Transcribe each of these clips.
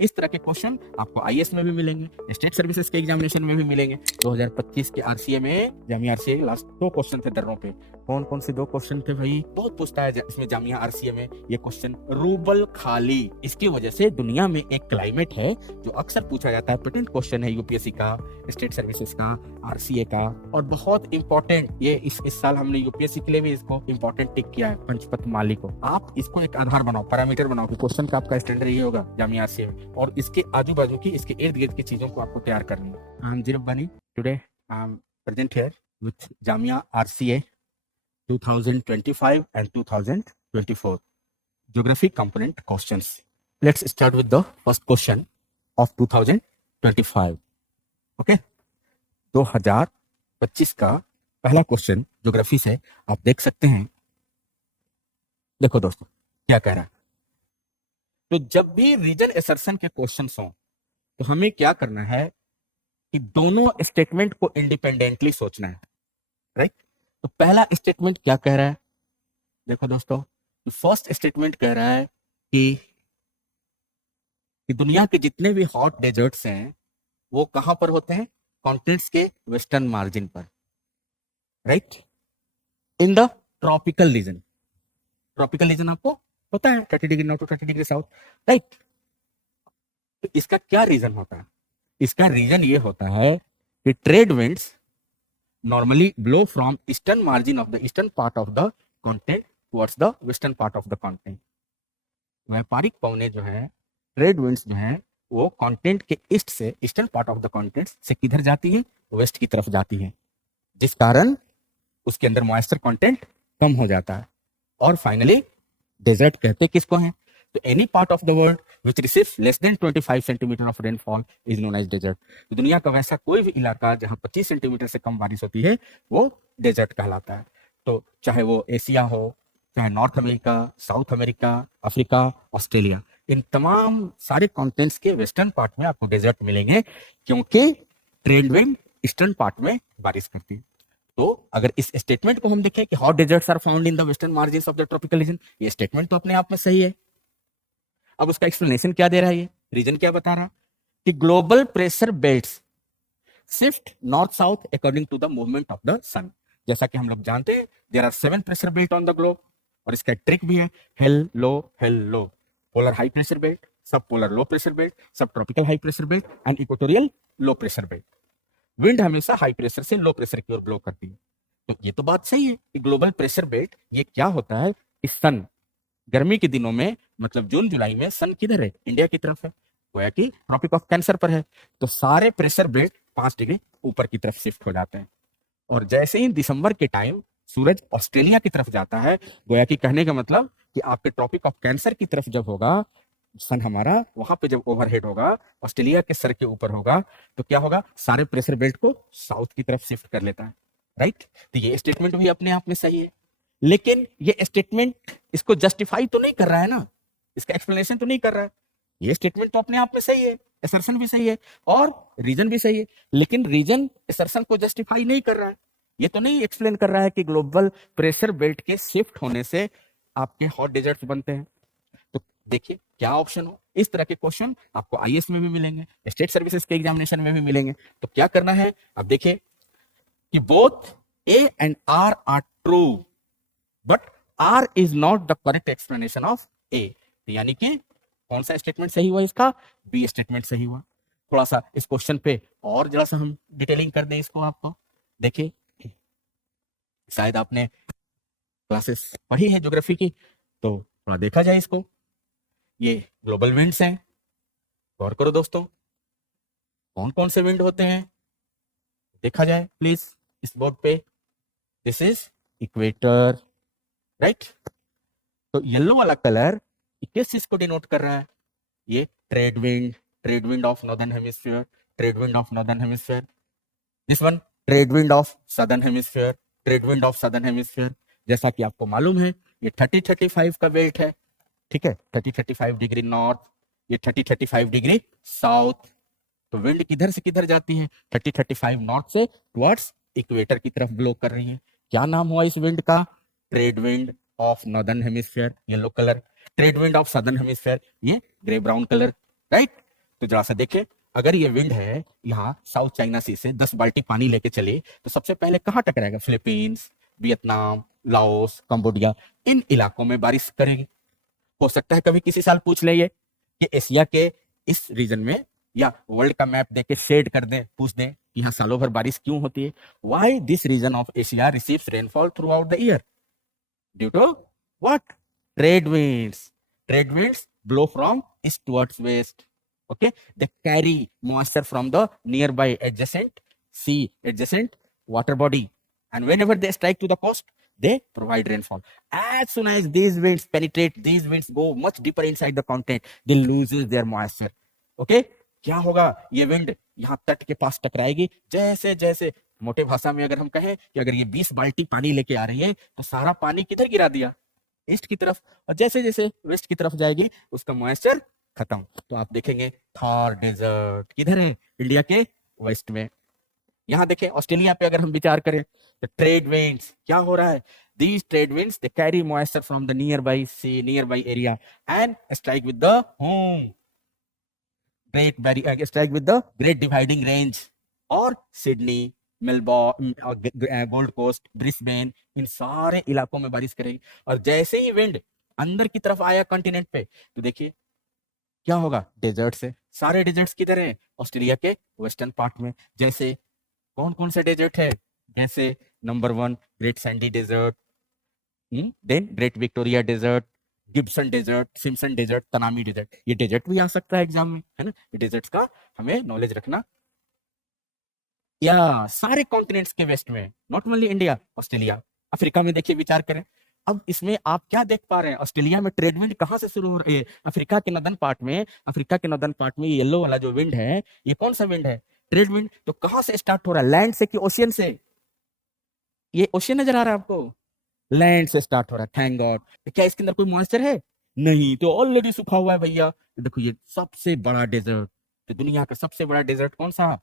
इस तरह के क्वेश्चन आपको आईएएस में भी मिलेंगे, स्टेट सर्विसेज के एग्जामिनेशन में भी मिलेंगे। 2025 के आरसीए में, जामिया आरसीए लास्ट 2 क्वेश्चन थे दर्रों पे। कौन कौन से 2 क्वेश्चन थे भाई? बहुत पूछता है इसमें जामिया आरसीए में ये क्वेश्चन, रूबल खाली। इसकी वजह से दुनिया में एक क्लाइमेट है जो अक्सर पूछा जाता है, पेटेंट क्वेश्चन है यूपीएससी का, स्टेट सर्विसेज का, आरसीए का, और बहुत इंपॉर्टेंट ये इस साल हमने यूपीएससी के लिए भी इसको इंपॉर्टेंट टिक किया है, पंचपत माली को। आप इसको एक आधार बनाओ, पैरामीटर बनाओ कि क्वेश्चन का आपका स्टैंडर्ड ये होगा जामिया आरसीए में, और इसके आजू बाजू की, इसके इर्द गिर्द की चीजों को आपको तैयार करनी है। आई एम जीरो बनी, today I am present here with Jamia RCA 2025 and 2024 geography component questions. Let's start with the first question of 2025. Okay, 2025 का पहला क्वेश्चन ज्योग्राफी से आप देख सकते हैं। देखो दोस्तों क्या कह रहा है। तो जब भी रीजन असर्शन के क्वेश्चंस हों तो हमें क्या करना है कि दोनों स्टेटमेंट को इंडिपेंडेंटली सोचना है, राइट? तो पहला स्टेटमेंट क्या कह रहा है? देखो दोस्तों, फर्स्ट स्टेटमेंट कह रहा है कि दुनिया के जितने भी हॉट डेजर्ट्स हैं वो कहां पर होते हैं? कॉन्टिनेंट्स के वेस्टर्न मार्जिन पर, right? In the tropical region. Tropical region आपको पता है 30 degree north to 30 degree south, right? तो इसका क्या रीजन होता है? इसका रीजन ये होता है कि trade winds normally blow from eastern margin of the eastern part of the continent towards the western part of the continent. व्यापारिक पवने जो है, ट्रेड विंड्स जो है, वो कॉन्टिनेंट के ईस्ट से, eastern part of the continent से किधर जाती है? वेस्ट की तरफ जाती है, जिस कारण उसके अंदर मॉइस्चर कंटेंट कम हो जाता है। और फाइनली डेजर्ट कहते किसको हैं? तो any part of the world which receives less than 25 centimetre of rainfall is known as desert. तो दुनिया का वैसा कोई भी इलाका जहां 25 सेंटीमीटर से कम बारिश होती है वो डेजर्ट कहलाता है। तो चाहे वो एशिया हो, चाहे North America, South America, Africa, Australia, इन तमाम सारे कॉन्टिनेंट्स के वेस्टर्न पार्ट में आपको डेजर्ट मिलेंगे, क्योंकि ट्रेड विंड ईस्टर्न पार्ट में बारिश करती है। तो अगर इस स्टेटमेंट को हम देखें कि hot deserts are found in the western margins of the tropical region, ये स्टेटमेंट तो अपने आप में सही है। अब उसका एक्सप्लेनेशन क्या दे रहा है? ये रीजन क्या बता रहा कि global pressure belts shift north south according to the movement of the sun. जैसा कि हम लोग जानते हैं there are 7 pressure belt on the globe, और इसका एक ट्रिक भी है, hill low. Polar high pressure belt, sub polar low pressure belt, sub tropical high pressure belt and equatorial low pressure belt. Wind हमेशा हाई प्रेशर से low pressure की ओर blow करती है। तो ये तो बात सही है कि ग्लोबल प्रेशर बेल्ट, ये क्या होता है कि सन गर्मी के दिनों में, मतलब जून जुलाई में, सन किधर है? इंडिया की तरफ है, गोया कि ट्रॉपिक ऑफ कैंसर पर है। तो सारे प्रेशर बेल्ट 5 डिग्री ऊपर की तरफ शिफ्ट हो जाते हैं। और जैसे ही दिसंबर के टाइम सूरज ऑस्ट्रेलिया की तरफ जाता है, गोया कि कहने का मतलब कि आपके ट्रॉपिक ऑफ कैंसर की तरफ जब होगा सन हमारा, वहां पे जब ओवरहेड होगा, ऑस्ट्रेलिया के सर के ऊपर होगा, तो क्या होगा? सारे प्रेशर बेल्ट को साउथ की तरफ शिफ्ट कर लेता है, राइट? तो ये स्टेटमेंट भी अपने आप में सही है, लेकिन ये स्टेटमेंट इसको जस्टिफाई तो नहीं कर रहा है ना, इसका एक्सप्लेनेशन तो नहीं कर रहा है। ये स्टेटमेंट तो अपने आप में सही है, असर्शन भी सही है और रीजन भी सही है, लेकिन रीजन असर्शन को जस्टिफाई नहीं कर रहा है। ये तो नहीं एक्सप्लेन कर रहा है कि ग्लोबल प्रेशर बेल्ट के शिफ्ट होने से आपके हॉट डेजर्ट्स बनते हैं। तो देखिए क्या ऑप्शन हो। इस तरह के क्वेश्चन आपको आईएएस में भी मिलेंगे, स्टेट सर्विसेज के एग्जामिनेशन में भी मिलेंगे। तो क्या करना है, अब देखिए कि both A and R are true but R is not the correct explanation of A। यानी कि कौन सा स्टेटमेंट सही हुआ? इसका बी स्टेटमेंट सही हुआ। थोड़ा सा इस क्वेश्चन पे और जरा सा हम डिटेलिंग कर दें इसको आपको। देखिए, शायद आपने क्लासेस पढ़ी है ज्योग्राफी की, तो थोड़ा देखा जाए इसको। ये ग्लोबल विंड्स हैं, गौर करो दोस्तों, कौन कौन से विंड होते हैं देखा जाए प्लीज इस बोर्ड पे। This is equator, right? तो येलो वाला कलर किस चीज को डिनोट कर रहा है? ये trade wind of northern hemisphere, trade wind of northern hemisphere. This one trade wind of southern hemisphere, trade wind of southern hemisphere. जैसा कि आपको मालूम है ये 30-35 का बेल्ट है, ठीक है? 30-35 डिग्री नॉर्थ, ये 30-35 डिग्री साउथ। तो विंड किधर से किधर जाती है? 30-35 नॉर्थ से टुवर्ड्स इक्वेटर की तरफ ब्लो कर रही है। क्या नाम हुआ इस विंड का? Trade wind of northern hemisphere, yellow colour. Trade wind of southern hemisphere, ये ग्रे ब्राउन कलर, राइट? तो जरा सा देखें, अगर ये विंड है यहाँ साउथ चाइना सी से 10 बाल्टी पानी लेके चले तो सबसे पहले कहाँ टकराएगा? फिलीपींस, वियतनाम, लाओस, कंबोडिया, इन इलाकों में बारिश करेगी। हो सकता है कभी किसी साल पूछ ले ये कि एशिया के इस रीजन में, या वर्ल्ड का मैप देके शेड कर दें, पूछ दें कि यहाँ सालों भर बारिश क्यों होती है। Why this region of Asia receives rainfall throughout the year? Due to what? Trade winds. Trade winds blow from east towards west. Okay, they carry moisture from the nearby adjacent adjacent water body, and whenever they strike to the coast, they provide rainfall. As soon as these winds penetrate, these winds go much deeper inside the continent, they loses their moisture. Okay, क्या होगा? ये wind यहाँ तट के पास टकराएगी। जैसे जैसे, मोटे भाषा में अगर हम कहें कि अगर ये 20 बाल्टी पानी लेके आ रही है तो सारा पानी किधर गिरा दिया? ईस्ट की तरफ। और जैसे जैसे वेस्ट की तरफ जाएगी उसका मॉइस्चर खत्म। तो आप देखेंगे थार डेजर्ट किधर है? इंडिया के वेस्ट में। यहाँ देखें ऑस्ट्रेलिया पे अगर हम विचार करें तो ट्रेड विंड्स क्या हो रहा है? These trade winds they carry moisture from the nearby sea, nearby area, and strike with the strike with the Great Dividing Range और Sydney, Melbourne, Gold Coast, Brisbane, इन सारे इलाकों में बारिश करेगी। और जैसे ही विंड अंदर की तरफ आया कॉन्टिनेंट पे तो देखिए क्या होगा? डेजर्ट से। सारे डेजर्ट्स किधर हैं? ऑस्ट्रेलिया के वेस्टर्न पार्ट में। जैसे कौन कौन से डेजर्ट है? जैसे number 1 Great Sandy Desert, then Great Victoria Desert, Gibson Desert, Simpson Desert, Tanami Desert. ये डेजर्ट भी आ सकता है एग्जाम में, है ना? ये डेजर्ट्स का हमें नॉलेज रखना। या सारे कॉन्टिनेंट्स के वेस्ट में, not only India, Australia, Africa में देखिए, विचार करें। अब इसमें आप क्या देख पा रहे हैं? ऑस्ट्रेलिया में ट्रेड विंड कहां से शुरू हो रही है? अफ्रीका के नॉर्दर्न पार्ट में येलो वाला जो विंड है, ये कौन सा विंड है? Trade wind. तो कहां से स्टार्ट हो रहा है? लैंड से कि ओशियन से? ये ओशियन नजर आ रहा है आपको? लैंड से स्टार्ट हो रहा है। Thank God. तो क्या इसके अंदर कोई मॉइस्चर है? नहीं, तो ऑलरेडी सूखा हुआ है भैया। देखो ये सबसे बड़ा डेजर्ट, तो दुनिया का सबसे बड़ा डेजर्ट कौन सा?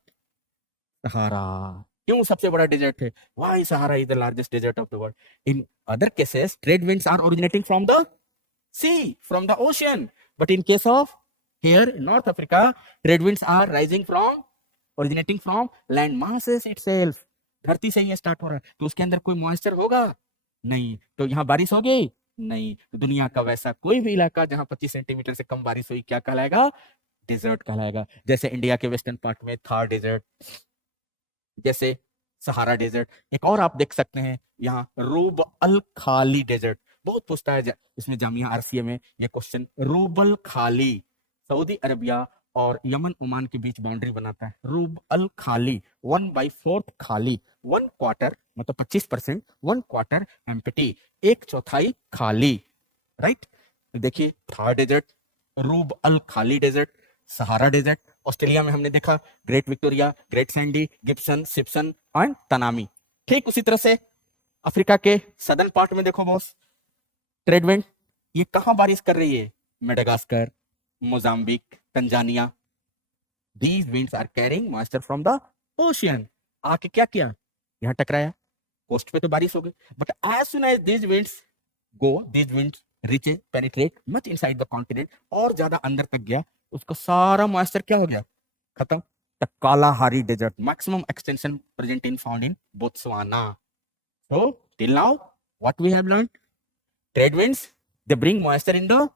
सहारा। क्यों सबसे बड़ा डेजर्ट है? Why Sahara is the largest desert of the world? In other cases, trade winds are originating from the sea, from the ocean. But in case of here in North Africa, trade winds are originating from land masses itself. धरती से ही start हो रहा है, तो उसके अंदर कोई moisture होगा? नहीं। तो यहाँ बारिश होगी? नहीं। तो दुनिया का वैसा कोई भी इलाका जहाँ 25 सेंटीमीटर से कम बारिश हुई, क्या कहलाएगा? डेजर्ट कहलाएगा। जैसे इंडिया के वेस्टर्न पार्ट में थार डेजर्ट, जैसे सहारा डेजर्ट। एक और आप देख सकते हैं यहाँ रूब अल खाली डेजर्ट। बहुत पूछता है इसमें जामिया आरसीए में ये क्वेश्चन। रूब अल खाली सऊदी अरबिया और यमन ओमान के बीच बाउंड्री बनाता है। रूब अल खाली 1/4 खाली, 1/4 मतलब 25%, 1/4 एम्प्टी, 1/4 खाली, राइट। देखिए थार डेजर्ट, रूब अल खाली डेजर्ट, सहारा डेजर्ट। ऑस्ट्रेलिया में हमने देखा great Victoria, Great Sandy, Gibson, Simpson and Tanami. ठीक उसी तरह से अफ्रीका के सदर्न पार्ट में देखो बॉस, ट्रेड विंड ये कहां बारिश कर रही है? Madagascar, Mozambique, Tanzania. These winds are carrying moisture from the ocean. आके क्या किया? यहाँ टकराया, कोस्ट पे तो बारिश हो गई। But as soon as these winds reach, penetrate much inside the continent, और ज्यादा अंदर तक गया, उसका सारा मॉइस्चर क्या हो गया? खत्म। The Kalahari Desert, maximum extension present in found in Botswana. So till now what we have learned, trade winds they bring moisture in the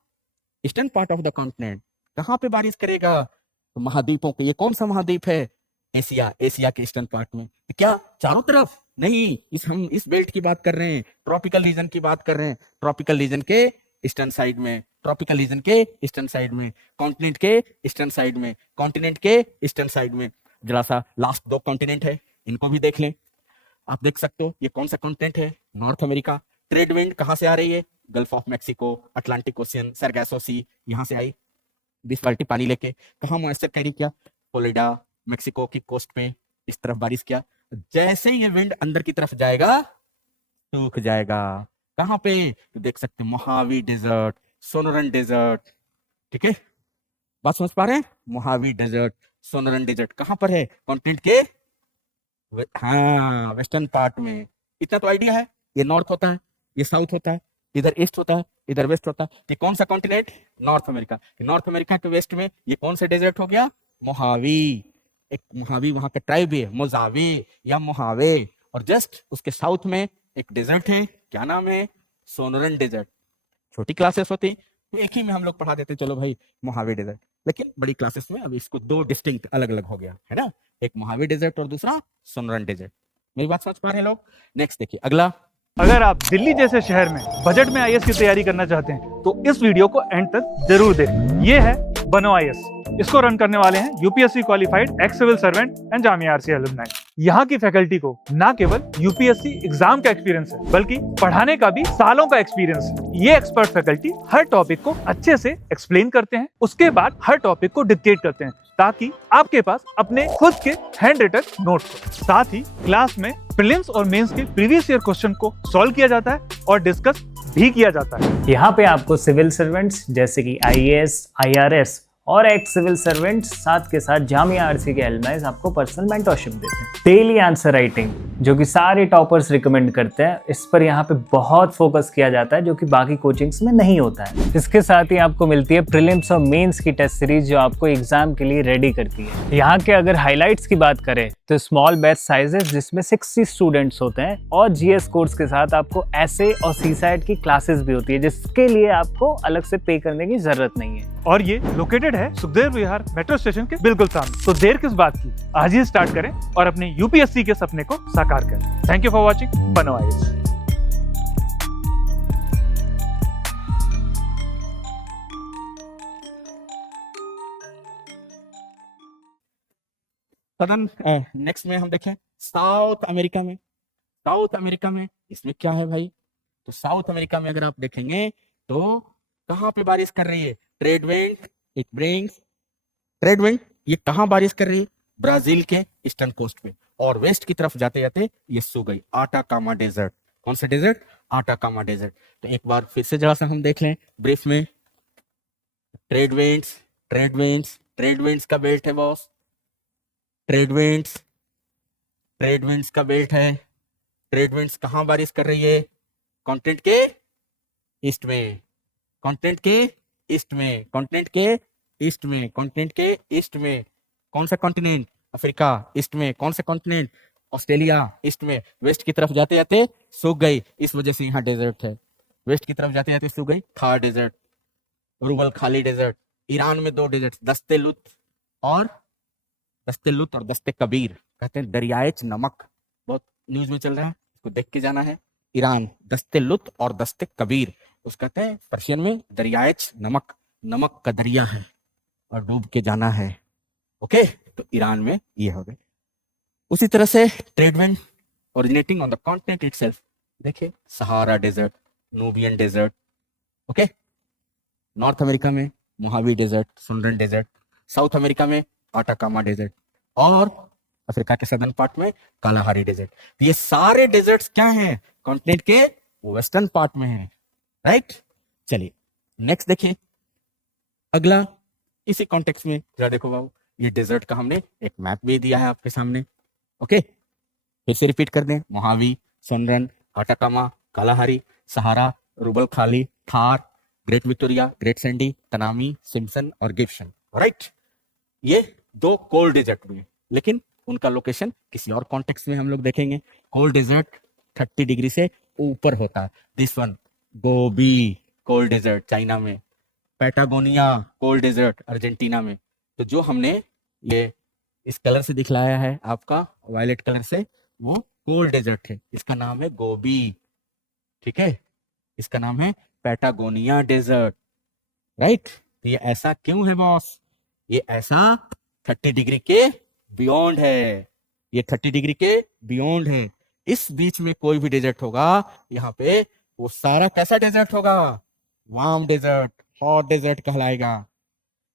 eastern part of the continent. कहां पे बारिश करेगा? तो महाद्वीपों के, ये कौन सा महाद्वीप है? एशिया। एशिया के ईस्टर्न पार्ट में। तो क्या चारों तरफ? नहीं, हम इस बेल्ट की बात कर रहे हैं, ट्रॉपिकल रीजन की बात कर रहे हैं। ट्रॉपिकल रीजन के ईस्टर्न साइड में, ट्रॉपिकल रीजन के ईस्टर्न साइड में, कॉन्टिनेंट के ईस्टर्न साइड में, कॉन्टिनेंट के ईस्टर्न साइड में। जरा सा लास्ट 2 कॉन्टिनेंट है, इनको भी देख लें। आप देख सकते हो ये कौन सा कॉन्टिनेंट है? North America. ट्रेड विंड कहां से आ रही है? Gulf of Mexico, Atlantic Ocean, Sargasso Sea, यहां से आई 20 बाल्टी पानी लेके। कहां मॉइस्चर कैरी किया? फ्लोरिडा, मेक्सिको की कोस्ट पे इस तरफ बारिश किया। जैसे ही ये विंड अंदर की तरफ जाएगा सूख जाएगा। कहां पे? तो देख सकते हैं मोहावी डेजर्ट, सोनोरन डेजर्ट। ठीक है, बात समझ पा रहे हैं? मोहावी डेजर्ट, सोनोरन डेजर्ट कहां पर है? कॉन्टिनेंट के हाँ वेस्टर्न पार्ट में। इतना तो आइडिया है। ये नॉर्थ होता है, ये साउथ होता है, इधर ईस्ट होता है, इधर वेस्ट होता है। ये कौन सा continent? North America. North America के वेस्ट में ये कौन सा डेजर्ट हो गया? मोहावी। एक मोहावी वहां का ट्राइब है, मोजावे या मोहावे। और जस्ट उसके साउथ में एक डेजर्ट है, क्या नाम है? सोनरन डेजर्ट। छोटी क्लासेस होती तो एक ही में हम लोग पढ़ा देते, चलो भाई मोहावे डेजर्ट। लेकिन बड़ी क्लासेस में अब इसको दो डिस्टिंक्ट अलग अलग हो गया है ना, एक मोहावे डेजर्ट और दूसरा सोनरन डेजर्ट। मेरी बात समझ पा रहे हैं लोग? नेक्स्ट देखिए अगला। अगर आप दिल्ली जैसे शहर में बजट में आईएएस की तैयारी करना चाहते हैं तो इस वीडियो को एंड तक जरूर देखें। ये है बनो आईएएस। इसको रन करने वाले हैं UPSC qualified ex civil servant and Jamia RC alumni. यहाँ की फैकल्टी को ना केवल यूपीएससी एग्जाम का एक्सपीरियंस है बल्कि पढ़ाने का भी सालों का एक्सपीरियंस है। ये एक्सपर्ट फैकल्टी हर टॉपिक को अच्छे से एक्सप्लेन करते हैं, उसके बाद हर टॉपिक को डिक्टेट करते हैं ताकि आपके पास अपने खुद के हैंड रिटन नोट्स हो। साथ ही क्लास में प्रीलिम्स और मेंस के प्रीवियस ईयर क्वेश्चन को सॉल्व किया जाता है और डिस्कस भी किया जाता है। यहाँ पे आपको सिविल सर्वेंट्स जैसे कि आईएएस, आईआरएस और एक्स सिविल सर्वेंट्स साथ के साथ जामिया आरसी के एलुमनाइज आपको पर्सनल मेंटरशिप देते हैं। डेली आंसर राइटिंग जो कि सारे टॉपर्स रिकमेंड करते हैं, इस पर यहाँ पे बहुत फोकस किया जाता है जो कि बाकी कोचिंग्स में नहीं होता है। इसके साथ ही आपको मिलती है प्रीलिम्स और मेंस की टेस्ट सीरीज जो आपको एग्जाम के लिए रेडी करती है। यहाँ के अगर हाईलाइट्स की बात करें तो स्मॉल बैच साइजेस जिसमें 60 स्टूडेंट्स होते हैं और जीएस कोर्स के साथ आपको एसए और सीसैट की क्लासेस भी होती है जिसके लिए आपको अलग से पे करने की जरूरत नहीं है। और ये लोकेटेड है सुखदेव विहार मेट्रो स्टेशन के बिल्कुल सामने। तो देर किस बात की, आज ही स्टार्ट करें और अपने यूपीएससी के सपने को साकार करें। थैंक यू फॉर वॉचिंग बनो आईएएस। सदन नेक्स्ट में हम देखें साउथ अमेरिका में। साउथ अमेरिका में इसमें क्या है भाई? तो साउथ अमेरिका में अगर आप देखेंगे तो कहाँ पे बारिश कर रही है? Trade wind, it brings trade wind. ये कहाँ बारिश कर रही है? ब्राजील के ईस्टर्न कोस्ट पे। और वेस्ट की तरफ जाते जाते ये सूख गई, आटाकामा डेजर्ट। कौन सा डेजर्ट? Atacama desert. तो एक बार फिर से जरा सा हम देख लें ब्रीफ में। Trade winds, trade winds, trade winds का बेल्ट है boss. Trade winds, trade winds का बेल्ट है। ट्रेड विंड्स कहाँ बारिश कर रही है? कॉन्टिनेंट के ईस्ट में, कॉन्टिनेंट के ईस्ट में, कॉन्टिनेंट के ईस्ट में, कॉन्टिनेंट के ईस्ट में। कौन सा कॉन्टिनेंट? अफ्रीका। ईस्ट में कौन सा कॉन्टिनेंट? ऑस्ट्रेलिया। ईस्ट में। वेस्ट की तरफ जाते जाते सूख गई, इस वजह से यहाँ डेजर्ट है। वेस्ट की तरफ जाते जाते सूख गई, थार डेजर्ट, रुबल खाली डेजर्ट। ईरान में दो डेजर्ट, दस्ते लुत और दस्ते कबीर। कहते हैं दरियाए नमक, बहुत न्यूज में चल रहा है, इसको देख के जाना है। ईरान, दस्ते लुत और दस्ते कबीर। उस कहते हैं पर्शियन में दरियाए नमक, नमक का दरिया है और डूब के जाना है। ओके, तो ईरान में ये हो गए। उसी तरह से trade wind originating on the continent itself. देखिए Sahara desert, Nubian desert. Okay, North America में Mojave desert, Sonoran desert. South America में आटाकामा डेजर्ट और अफ्रीका के सदर्न पार्ट में कालाहारी डेजर्ट। तो ये सारे डेजर्ट्स क्या हैं? कॉन्टिनेंट के वेस्टर्न पार्ट में हैं, राइट। चलिए नेक्स्ट देखिए अगला। इसी कॉन्टेक्स्ट में जरा देखो बाबू, ये डेजर्ट का हमने एक मैप भी दिया है आपके सामने। ओके, फिर से रिपीट कर दें। मोहावी, सोनरन, आटाकामा, कालाहारी, सहारा, रुबल खाली, Thar, great Victoria, Great Sandy, Tanami, Simpson और गिब्सन। राइट, ये दो कोल्ड डेजर्ट हुए, लेकिन उनका लोकेशन किसी और कॉन्टेक्स्ट में हम लोग देखेंगे। कोल्ड डेजर्ट 30 डिग्री से ऊपर होता है। This one Gobi cold desert China में, पैटागोनिया कोल्ड डेजर्ट अर्जेंटीना में। तो जो हमने ये इस कलर से दिखलाया है आपका वायलेट कलर से, वो कोल्ड डेजर्ट है, इसका नाम है गोबी। ठीक है, इसका नाम है पैटागोनिया डेजर्ट। राइट, ये ऐसा क्यों है बॉस? ये ऐसा 30 डिग्री के बियॉन्ड है, ये 30 डिग्री के बियॉन्ड है। इस बीच में कोई भी डेजर्ट होगा यहाँ पे, वो सारा कैसा डेजर्ट होगा? वार्म डेजर्ट, हॉट डेजर्ट कहलाएगा।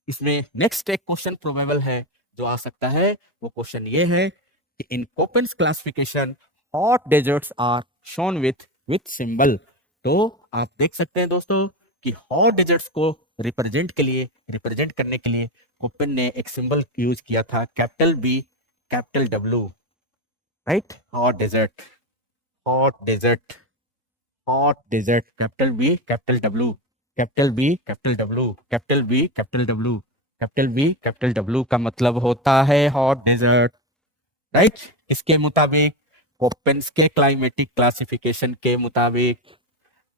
इसमें नेक्स्ट एक क्वेश्चन प्रोबेबल है जो आ सकता है, वो क्वेश्चन ये है कि in Koppen's classification hot deserts are shown with symbol. तो आप देख सकते हैं दोस्तों कि हॉट डेजर्ट्स को रिप्रेजेंट करने के लिए कोपेन ने एक सिंबल यूज किया था, capital B capital W. Right, hot desert, hot desert. Hot desert, capital B capital W, capital B capital W, capital B capital W, capital B capital W का मतलब होता है हॉट डेजर्ट, राइट। इसके मुताबिक कोपेंस के climatic classification के मुताबिक,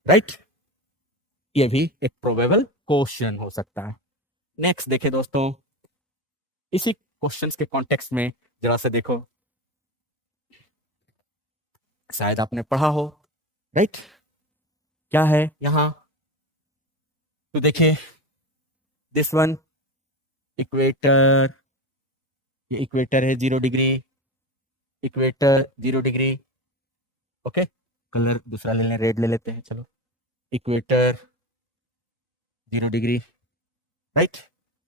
right. ये भी एक प्रोबेबल क्वेश्चन हो सकता है। नेक्स्ट देखें दोस्तों, इसी क्वेश्चंस के कॉन्टेक्स्ट में जरा से देखो, शायद आपने पढ़ा हो, राइट। क्या है यहां, तो देखिए दिस वन इक्वेटर, ये इक्वेटर है 0 degree, equator 0 degree, okay. Colour दूसरा ले लें, रेड ले लेते हैं, चलो। Equator 0 degree, right.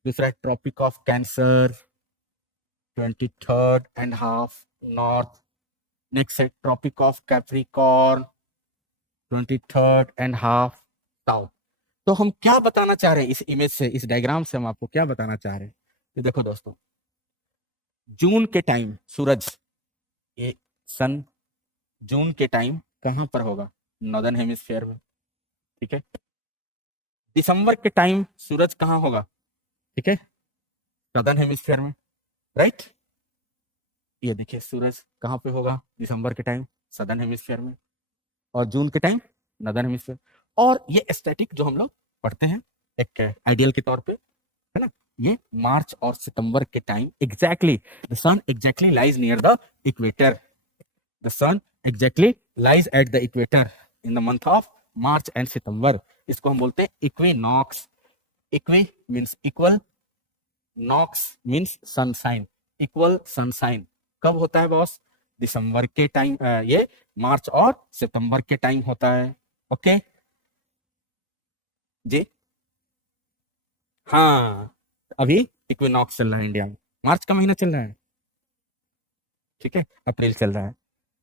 दूसरा tropic of Cancer 23.5 north. Next है ट्रॉपिक ऑफ कैप्रिकॉर्न 23.5 साउथ। तो हम क्या बताना चाह रहे हैं इस इमेज से, इस डायग्राम से हम आपको क्या बताना चाह रहे हैं, तो देखो दोस्तों, जून के टाइम सूरज, ये सन जून के टाइम कहां पर होगा, नॉर्दर्न हेमिस्फीयर में, ठीक है। दिसंबर के टाइम सूरज कहां होगा, ठीक है, सदर्न हेमिस्फीयर में, राइट। ये देखिए सूरज कहां पे होगा दिसंबर के टाइम, सदर्न हेमिस्फीयर में, और जून के टाइम नॉर्दर्न हेमिस्फीयर। और ये स्टैटिक जो हम लोग पढ़ते हैं एक आइडियल के तौर पे, है ना, ये मार्च और सितंबर के time exactly the sun exactly lies near the equator, the sun exactly lies at the equator in the month of March and September. इसको हम बोलते हैं equinox. Equi means equal, nox means sunshine, equal sunshine कब होता है boss, दिसंबर के time, ये मार्च और सितंबर के टाइम होता है, ओके जी। हाँ, अभी इक्विनॉक्स चल रहा है इंडिया में, मार्च का महीना चल रहा है, ठीक है, अप्रैल चल रहा है।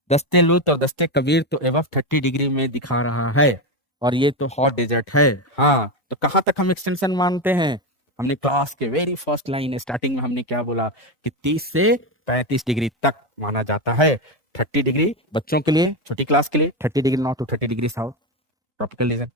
दस्ते लूत और दस्ते कबीर तो एबव 30 डिग्री में दिखा रहा है, और ये तो हॉट डेजर्ट है। हाँ, तो कहाँ तक हम एक्सटेंशन मानते हैं, हमने क्लास के वेरी फर्स्ट लाइन स्टार्टिंग में हमने क्या बोला कि 30 से 35 डिग्री तक माना जाता है। 30 डिग्री बच्चों के लिए, छोटी क्लास के लिए 30 degree north to 30 degree south tropical region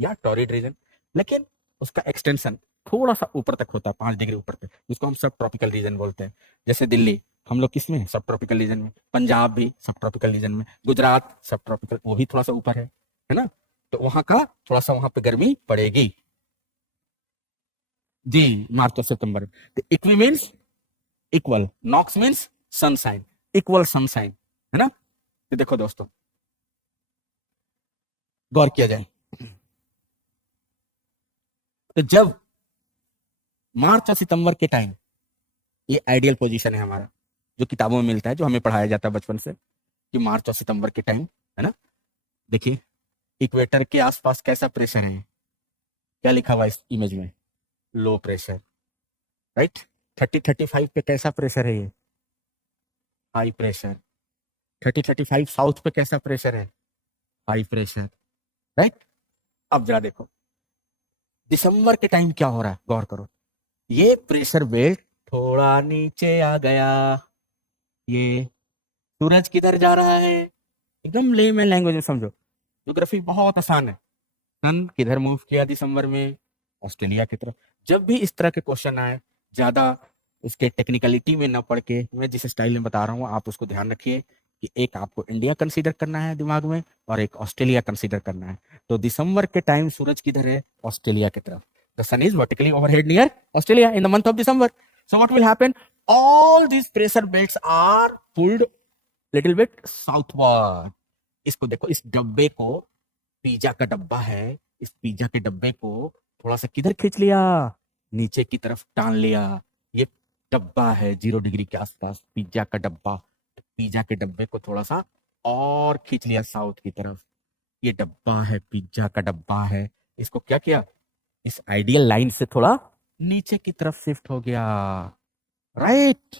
या टॉरिड रीजन, लेकिन उसका एक्सटेंशन थोड़ा सा ऊपर तक होता है, 5 डिग्री ऊपर तक, जिसको हम सब ट्रॉपिकल रीजन बोलते हैं। जैसे दिल्ली हम लोग किस में, सब ट्रॉपिकल रीजन में, पंजाब भी सब ट्रॉपिकल रीजन में, गुजरात सब ट्रॉपिकल, वो भी थोड़ा सा ऊपर है ना, तो वहां का थोड़ा सा वहां पे गर्मी पड़ेगी जी, मार्च और सितंबर में। तो equi means equal, nox means sunshine, equal sunshine, है ना। तो देखो दोस्तों, गौर किया जाए, तो जब मार्च और सितंबर के टाइम, ये आइडियल पोजीशन है हमारा, जो किताबों में मिलता है, जो हमें पढ़ाया जाता है बचपन से कि मार्च और सितंबर के टाइम, है ना। देखिए इक्वेटर के आसपास कैसा प्रेशर है, क्या लिखा हुआ इस इमेज में, लो प्रेशर, राइट। 30-35 पे कैसा प्रेशर है, ये हाई प्रेशर। 30-35 साउथ पे कैसा प्रेशर है, हाई प्रेशर, राइट। अब जरा देखो दिसंबर के टाइम क्या हो रहा है, गौर करो, ये प्रेशर बेल्ट थोड़ा नीचे आ गया, ये सूरज किधर जा रहा है, एकदम लेमैन लैंग्वेज में समझो, ज्योग्राफी बहुत आसान है। सन किधर मूव किया दिसंबर में, ऑस्ट्रेलिया की तरफ। जब भी इस तरह के क्वेश्चन आए, ज्यादा उसके टेक्निकलिटी में न पढ़ के, मैं जिस स्टाइल में बता रहा हूँ आप उसको ध्यान रखिए कि एक आपको इंडिया कंसीडर करना है दिमाग में, और एक ऑस्ट्रेलिया कंसीडर करना है। तो दिसंबर के टाइम सूरज किधर है, ऑस्ट्रेलिया की तरफ। The sun is vertically overhead near Australia in the month of December. So what will happen, all these pressure belts are pulled little bit southward. इसको देखो, इस डब्बे को, पिज्जा का डब्बा है, इस पिज्जा के डब्बे को थोड़ा सा किधर खींच लिया, नीचे की तरफ टान लिया। ये डब्बा है 0 डिग्री के आसपास, पिज्जा का डब्बा, पिज्जा के डब्बे को थोड़ा सा और खींच लिया साउथ की तरफ। ये डब्बा है, पिज्जा का डब्बा है, इसको क्या किया, इस आइडियल लाइन से थोड़ा नीचे की तरफ शिफ्ट हो गया, राइट।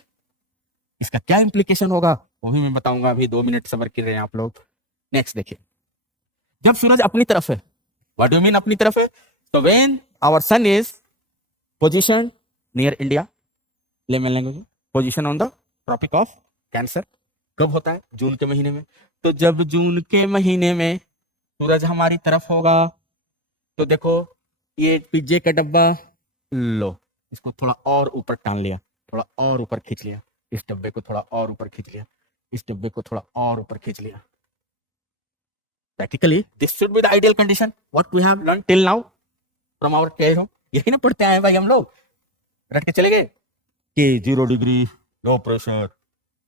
इसका क्या इंप्लीकेशन होगा वो भी मैं बताऊंगा, अभी 2 मिनट सब्र कर रहे हैं आप लोग। नेक्स्ट देखिए, जब सूरज अपनी तरफ है, व्हाट डू मीन अपनी तरफ है, तो when our sun is position near India, layman language, position on the Tropic of Cancer, कब होता है, जून के महीने में। तो जब जून के महीने में सूरज हमारी तरफ होगा तो देखो ये पिज्जे का डब्बा लो, इसको थोड़ा और ऊपर टान लिया, थोड़ा और ऊपर खींच लिया, इस डब्बे को थोड़ा और ऊपर खींच लिया, इस डब्बे को थोड़ा और ऊपर खींच लिया। Practically this should be the ideal condition what we have learn till now from our care home. यही ना पढ़ते आए भाई हम लोग, रट के चले गए कि 0 degree low pressure,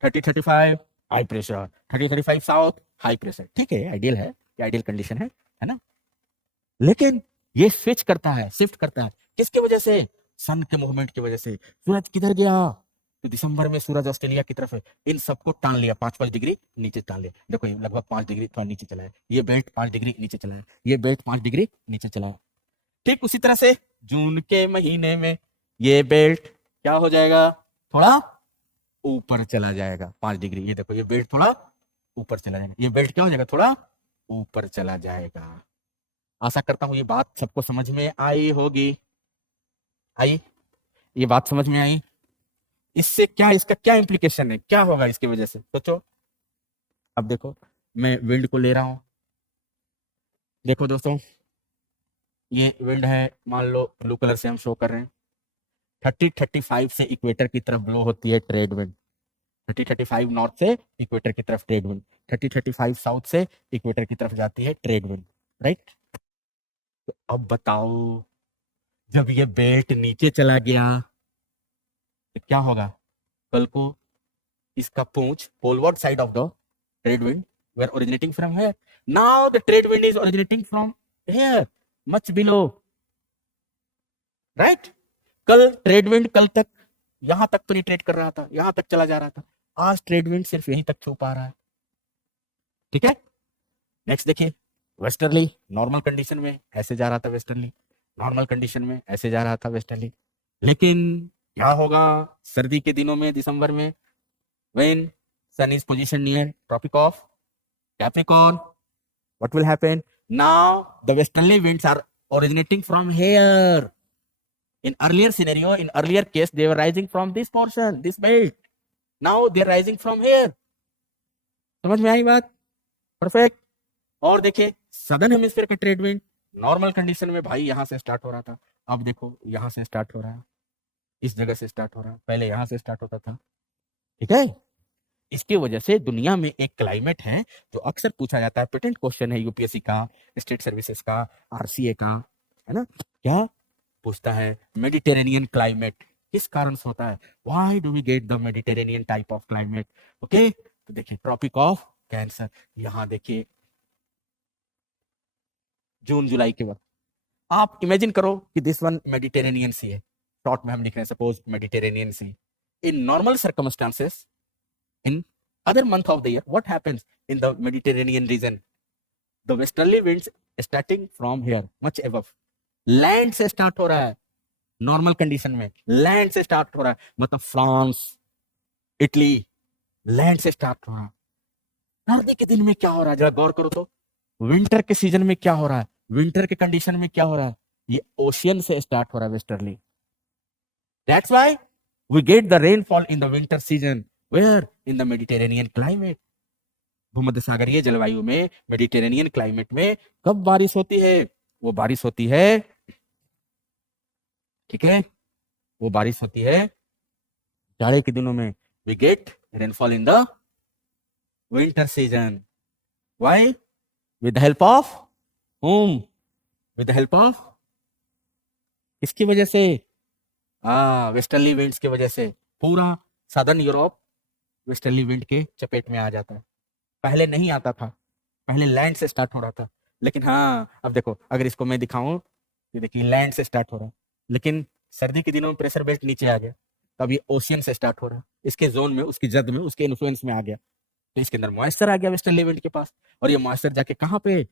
30-35 high pressure, 30-35 south high pressure. ठीक है, आइडियल है, ये आइडियल कंडीशन है ना। लेकिन ये स्विच करता है, शिफ्ट करता है, किसकी वजह से? सन के मूवमेंट की वजह से। सूरज किधर गया? तो दिसंबर में सूरज ऑस्ट्रेलिया की तरफ है, इन सबको टान लिया 5-5 डिग्री नीचे टान लिया। देखो ये लगभग 5 डिग्री थोड़ा नीचे चला है, ये बेल्ट 5 डिग्री नीचे चला है, ये बेल्ट 5 डिग्री नीचे चला है। ठीक उसी तरह से जून के महीने में ये बेल्ट क्या हो जाएगा? थोड़ा ऊपर चला जाएगा 5 डिग्री। ये देखो ये बेल्ट थोड़ा ऊपर चला जाएगा, ये बेल्ट क्या हो जाएगा? थोड़ा ऊपर चला जाएगा। आशा करता हूं ये बात सबको समझ में आई होगी। आई? ये बात समझ में आई? इससे क्या, इसका क्या इंप्लीकेशन है, क्या होगा इसकी वजह से, सोचो। अब देखो मैं विंड को ले रहा हूं, देखो दोस्तों ये विंड है, मान लो ब्लू कलर से हम शो कर रहे हैं। 30-35 से इक्वेटर की तरफ ब्लो होती है ट्रेड विंड, 30-35 नॉर्थ से इक्वेटर की तरफ ट्रेड विंड, 30-35 साउथ से इक्वेटर की तरफ जाती है ट्रेड विंड, राइट। तो अब बताओ जब ये बेल्ट नीचे चला गया तो क्या होगा? कल को इसका पूंछ poleward side of the trade wind were originating from here, now the trade wind is originating from here much below, right. कल ट्रेड विंड कल तक यहां तक पेनिट्रेट कर रहा था, यहां तक चला जा रहा था, आज ट्रेड विंड सिर्फ यहीं तक छू पा रहा है। ठीक है, नेक्स्ट देखिए, वेस्टर्ली नॉर्मल कंडीशन में ऐसे जा रहा था, वेस्टर्ली नॉर्मल कंडीशन में ऐसे जा रहा था वेस्टर्ली। लेकिन क्या होगा सर्दी के दिनों में दिसंबर में, when sun is position near Tropic of Capricorn, what will happen? Now the westerly winds are originating from here. In earlier scenario, in earlier case, they were rising from this portion, this belt. Now they are rising from here. समझ में आई बात? Perfect. और देखिए southern hemisphere का trade wind normal condition में भाई यहां से स्टार्ट हो रहा था, अब देखो यहां से स्टार्ट हो रहा है, इस जगह से स्टार्ट हो रहा है, पहले यहां से स्टार्ट होता था। ठीक है, इसकी वजह से दुनिया में एक क्लाइमेट है जो अक्सर पूछा जाता है, पेटेंट क्वेश्चन है यूपीएससी का, स्टेट सर्विसेज का, आरसीए का, है ना। क्या पूछता है? मेडिटेरेनियन क्लाइमेट किस कारण से होता है? Why do we get the Mediterranean type of climate? Okay, तो देखिए ट्रॉपिक ऑफ कैंसर, यहां देखिए जून जुलाई के वक्त आप इमेजिन करो कि दिस वन मेडिटेरेनियन सी है, शॉर्ट में हम लिख रहे हैं suppose Mediterranean Sea. In normal circumstances in other month of the year, what happens in the Mediterranean region? The westerly winds starting from here much above, land से start हो रहा है, नॉर्मल कंडीशन में लैंड से start हो रहा है, मतलब फ्रांस इटली लैंड से स्टार्ट हो रहा है। सर्दी के दिन में क्या हो रहा है जरा गौर करो तो, विंटर के सीजन में क्या हो रहा है, विंटर के कंडीशन में क्या हो रहा है, ये ओशियन से स्टार्ट हो रहा है westerly. That's why we get the rainfall in the winter season where in the Mediterranean climate. भूमध्य सागरीय जलवायु में, मेडिटेरेनियन क्लाइमेट में कब बारिश होती है? वो बारिश होती है, ठीक है, वो बारिश होती है जाड़े के दिनों में। We get rainfall in the winter season. Why? With the help of whom? With the help of किसकी वजह से? वेस्टर्ली विंड्स की वजह से। पूरा सदर्न यूरोप वेस्टर्ली विंड के चपेट में आ जाता है। पहले नहीं आता था, पहले लैंड से स्टार्ट हो रहा था, लेकिन हाँ अब देखो अगर इसको मैं दिखाऊं, ये देखिए लैंड से स्टार्ट हो रहा है, लेकिन सर्दी के दिनों में प्रेशर बेल्ट नीचे आ गया, तब ये ओशियन से स्टार्ट हो रहा है, इसके जोन में, उसकी जद में, उसके इन्फ्लुएंस में आ गया, तो इसके अंदर मॉइस्चर आ गया वेस्टर्ली विंड के पास, और ये मॉइस्चर जाके कहाँ पे?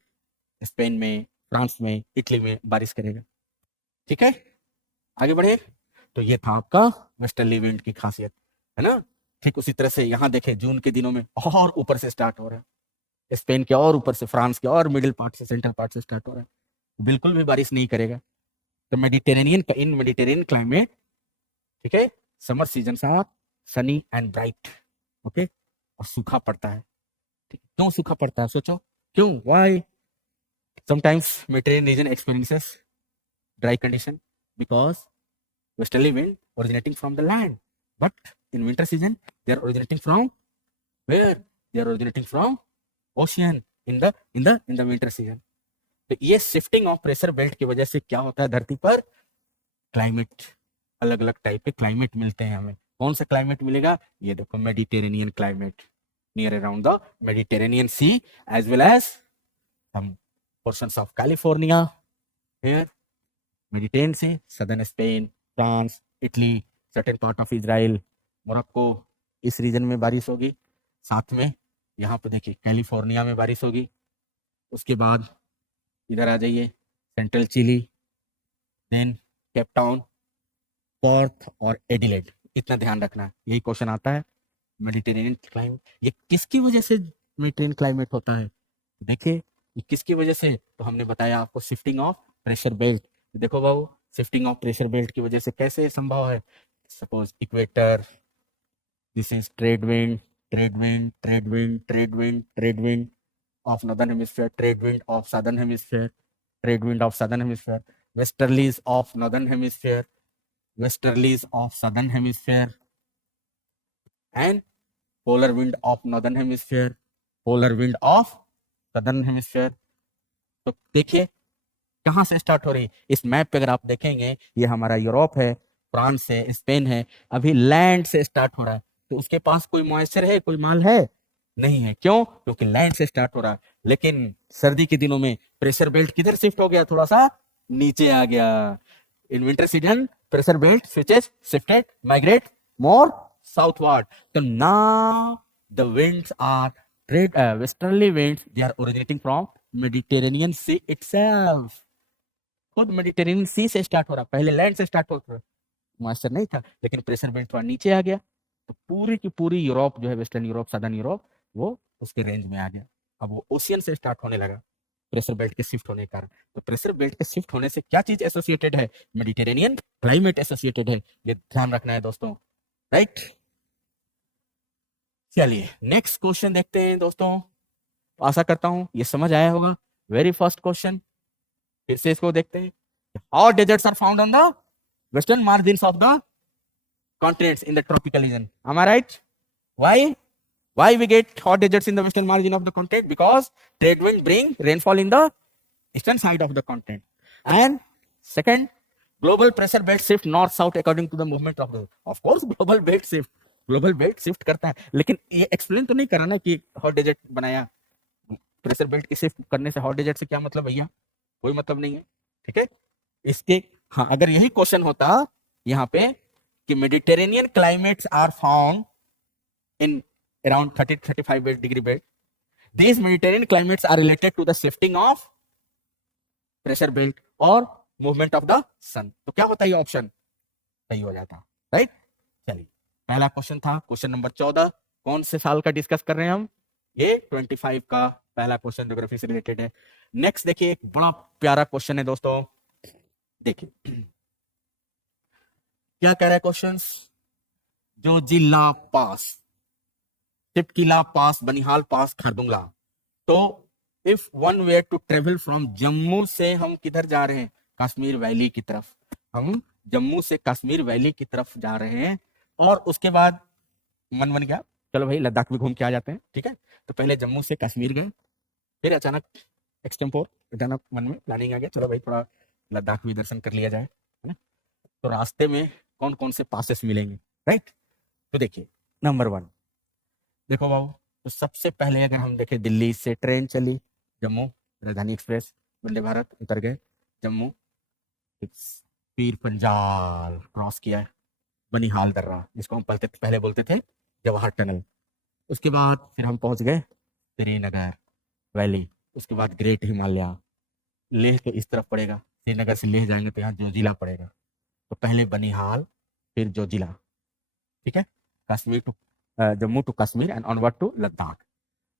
स्पेन में, फ्रांस में, इटली में बारिश करेगा। ठीक है, आगे बढ़े। तो ये था आपका वेस्टर्ली विंड की खासियत, है ना। ठीक उसी तरह से यहाँ देखें जून के दिनों में और ऊपर से स्टार्ट हो रहा है, स्पेन के और ऊपर से, फ्रांस के और मिडिल पार्ट से, सेंट्रल पार्ट से स्टार्ट हो रहा है, बिल्कुल भी बारिश नहीं करेगा। तो मेडिटेरेनियन का, इन मेडिटेरेनियन क्लाइमेट, ठीक है, summer season are sunny and bright, okay, और सूखा पड़ता है। क्यों सूखा पड़ता है? सोचो क्यों, why? Sometimes Mediterranean region experiences dry condition because westerly wind originating from the land, but in winter season they are originating from where? They are originating from ocean in the winter season. तो ये shifting of pressure belt की वजह से क्या होता है धरती पर? क्लाइमेट, अलग अलग टाइप के क्लाइमेट मिलते हैं हमें। कौन सा क्लाइमेट मिलेगा? ये देखो, Mediterranean climate near around the Mediterranean Sea as well as some portions of California here, Mediterranean Sea, southern Spain, France, Italy, certain part of Israel, Morocco, इस रीजन में बारिश होगी। साथ में यहाँ पे देखिए कैलिफोर्निया में बारिश होगी। उसके बाद इधर आ जाइए, central Chile, then Cape Town, Perth और एडिलेड। इतना ध्यान रखना, यही क्वेश्चन आता है। मेडिटेरेनियन क्लाइमेट, ये किसकी वजह से मेडिटेरेनियन क्लाइमेट होता है? देखिए ये किसकी वजह से, तो हमने बताया आपको शिफ्टिंग ऑफ प्रेशर बेल्ट। देखो बाबू, शिफ्टिंग ऑफ प्रेशर बेल्ट की वजह से कैसे संभव है? Suppose equator, this is trade wind, trade wind, trade wind, trade wind, trade wind of northern hemisphere, trade wind of southern hemisphere, trade wind of southern hemisphere, westerlies of northern hemisphere, westerlies of southern hemisphere, and polar wind of northern hemisphere, polar wind of southern hemisphere। तो देखिए कहाँ से start हो रही है। इस map पे अगर आप देखेंगे, ये हमारा यूरोप है, फ्रांस है, स्पेन है, अभी लैंड से स्टार्ट हो रहा है। तो उसके पास कोई मॉइस्चर है, कोई माल है? नहीं है। क्यों? क्योंकि लैंड से स्टार्ट हो रहा है। लेकिन सर्दी के दिनों में प्रेशर बेल्ट किधर शिफ्ट हो गया? थोड़ा सा नीचे आ गया। In winter season pressure belt switches shifted, migrate more southward. तो now the winds are trade westerly winds, they are originating from Mediterranean sea itself. खुद मेडिटेरेनियन सी से स्टार्ट हो रहा, पहले लैंड से स्टार्ट हो रहा, मॉइस्चर नहीं था, लेकिन प्रेशर बेल्ट थोड़ा नीचे आ गया। तो पूरी की पूरी यूरोप जो है, वेस्टर्न यूरोप, सदर्न यूरोप, वो उसके रेंज में आ गया। अब वो ओशियन से स्टार्ट होने लगा प्रेशर बेल्ट के शिफ्ट होने के कारण। तो प्रेशर बेल्ट के शिफ्ट होने से क्या चीज एसोसिएटेड है? मेडिटेरेनियन क्लाइमेट एसोसिएटेड है। ये ध्यान रखना है दोस्तों, राइट। चलिए नेक्स्ट क्वेश्चन देखते हैं दोस्तों। आशा करता हूं ये समझ आया होगा। वेरी फर्स्ट क्वेश्चन, फिर से इसको देखते हैं। How deserts are found on the western margins of the continents in the tropical region? Am I right? Why we get hot deserts in the western margin of the continent? Because trade wind bring rainfall in the eastern side of the continent. And second, global pressure belt shift north south according to the movement of the, of course global belt shift करता है। लेकिन ये explain तो नहीं करा ना कि hot desert बनाया। प्रेशर बेल्ट की शिफ्ट करने से हॉट डेजर्ट से क्या मतलब भैया? कोई मतलब नहीं है, ठीक है। इसके हाँ, अगर यही क्वेश्चन होता यहाँ पे कि Mediterranean climates are found in around 30-35 degree belt, these Mediterranean climates are related to the shifting of pressure belt और movement of the sun। तो क्या होता है? ये ऑप्शन सही हो जाता, राइट। चलिए पहला क्वेश्चन था, क्वेश्चन नंबर 14। कौन से साल का डिस्कस कर रहे हैं हम? ये 25 का पहला क्वेश्चन ज्योग्राफी से रिलेटेड है। नेक्स्ट देखिए, एक बड़ा प्यारा क्वेश्चन है दोस्तों। देखिए क्या कह रहा है क्वेश्चन? जो जिला पास, टिपकिला पास, बनिहाल पास, खारदुंगला। तो if one were to travel from Jammu से, हम किधर जा रहे हैं? कश्मीर वैली की तरफ। हम जम्मू से कश्मीर वैली की तरफ जा रहे हैं और उसके बाद मन बन गया चलो भाई लद्दाख भी घूम के आ जाते हैं, ठीक है। तो पहले जम्मू से कश्मीर गए, फिर अचानक एक्सटेम्पोर अचानक मन में प्लानिंग आ गया चलो भाई थोड़ा लद्दाख भी दर्शन कर लिया जाए, है ना। तो रास्ते में कौन कौन से पासेस मिलेंगे, राइट। तो देखिए नंबर 1 देखो बाबू, तो सबसे पहले अगर हम देखें दिल्ली से ट्रेन चली जम्मू, राजधानी एक्सप्रेस, वंदे भारत, उतर गए जम्मू, पीर पंजाल क्रॉस किया, बनिहाल दर्रा जिसको हम पहले बोलते थे जवाहर टनल। उसके बाद फिर हम पहुंच गए श्रीनगर वैली, उसके बाद ग्रेट हिमालय, लेह के इस तरफ पड़ेगा, श्रीनगर से लेह जाएंगे तो यहाँ जोजिला पड़ेगा। तो पहले बनिहाल फिर जोजिला, ठीक है, Kashmir to Jammu to Kashmir and onward to Ladakh.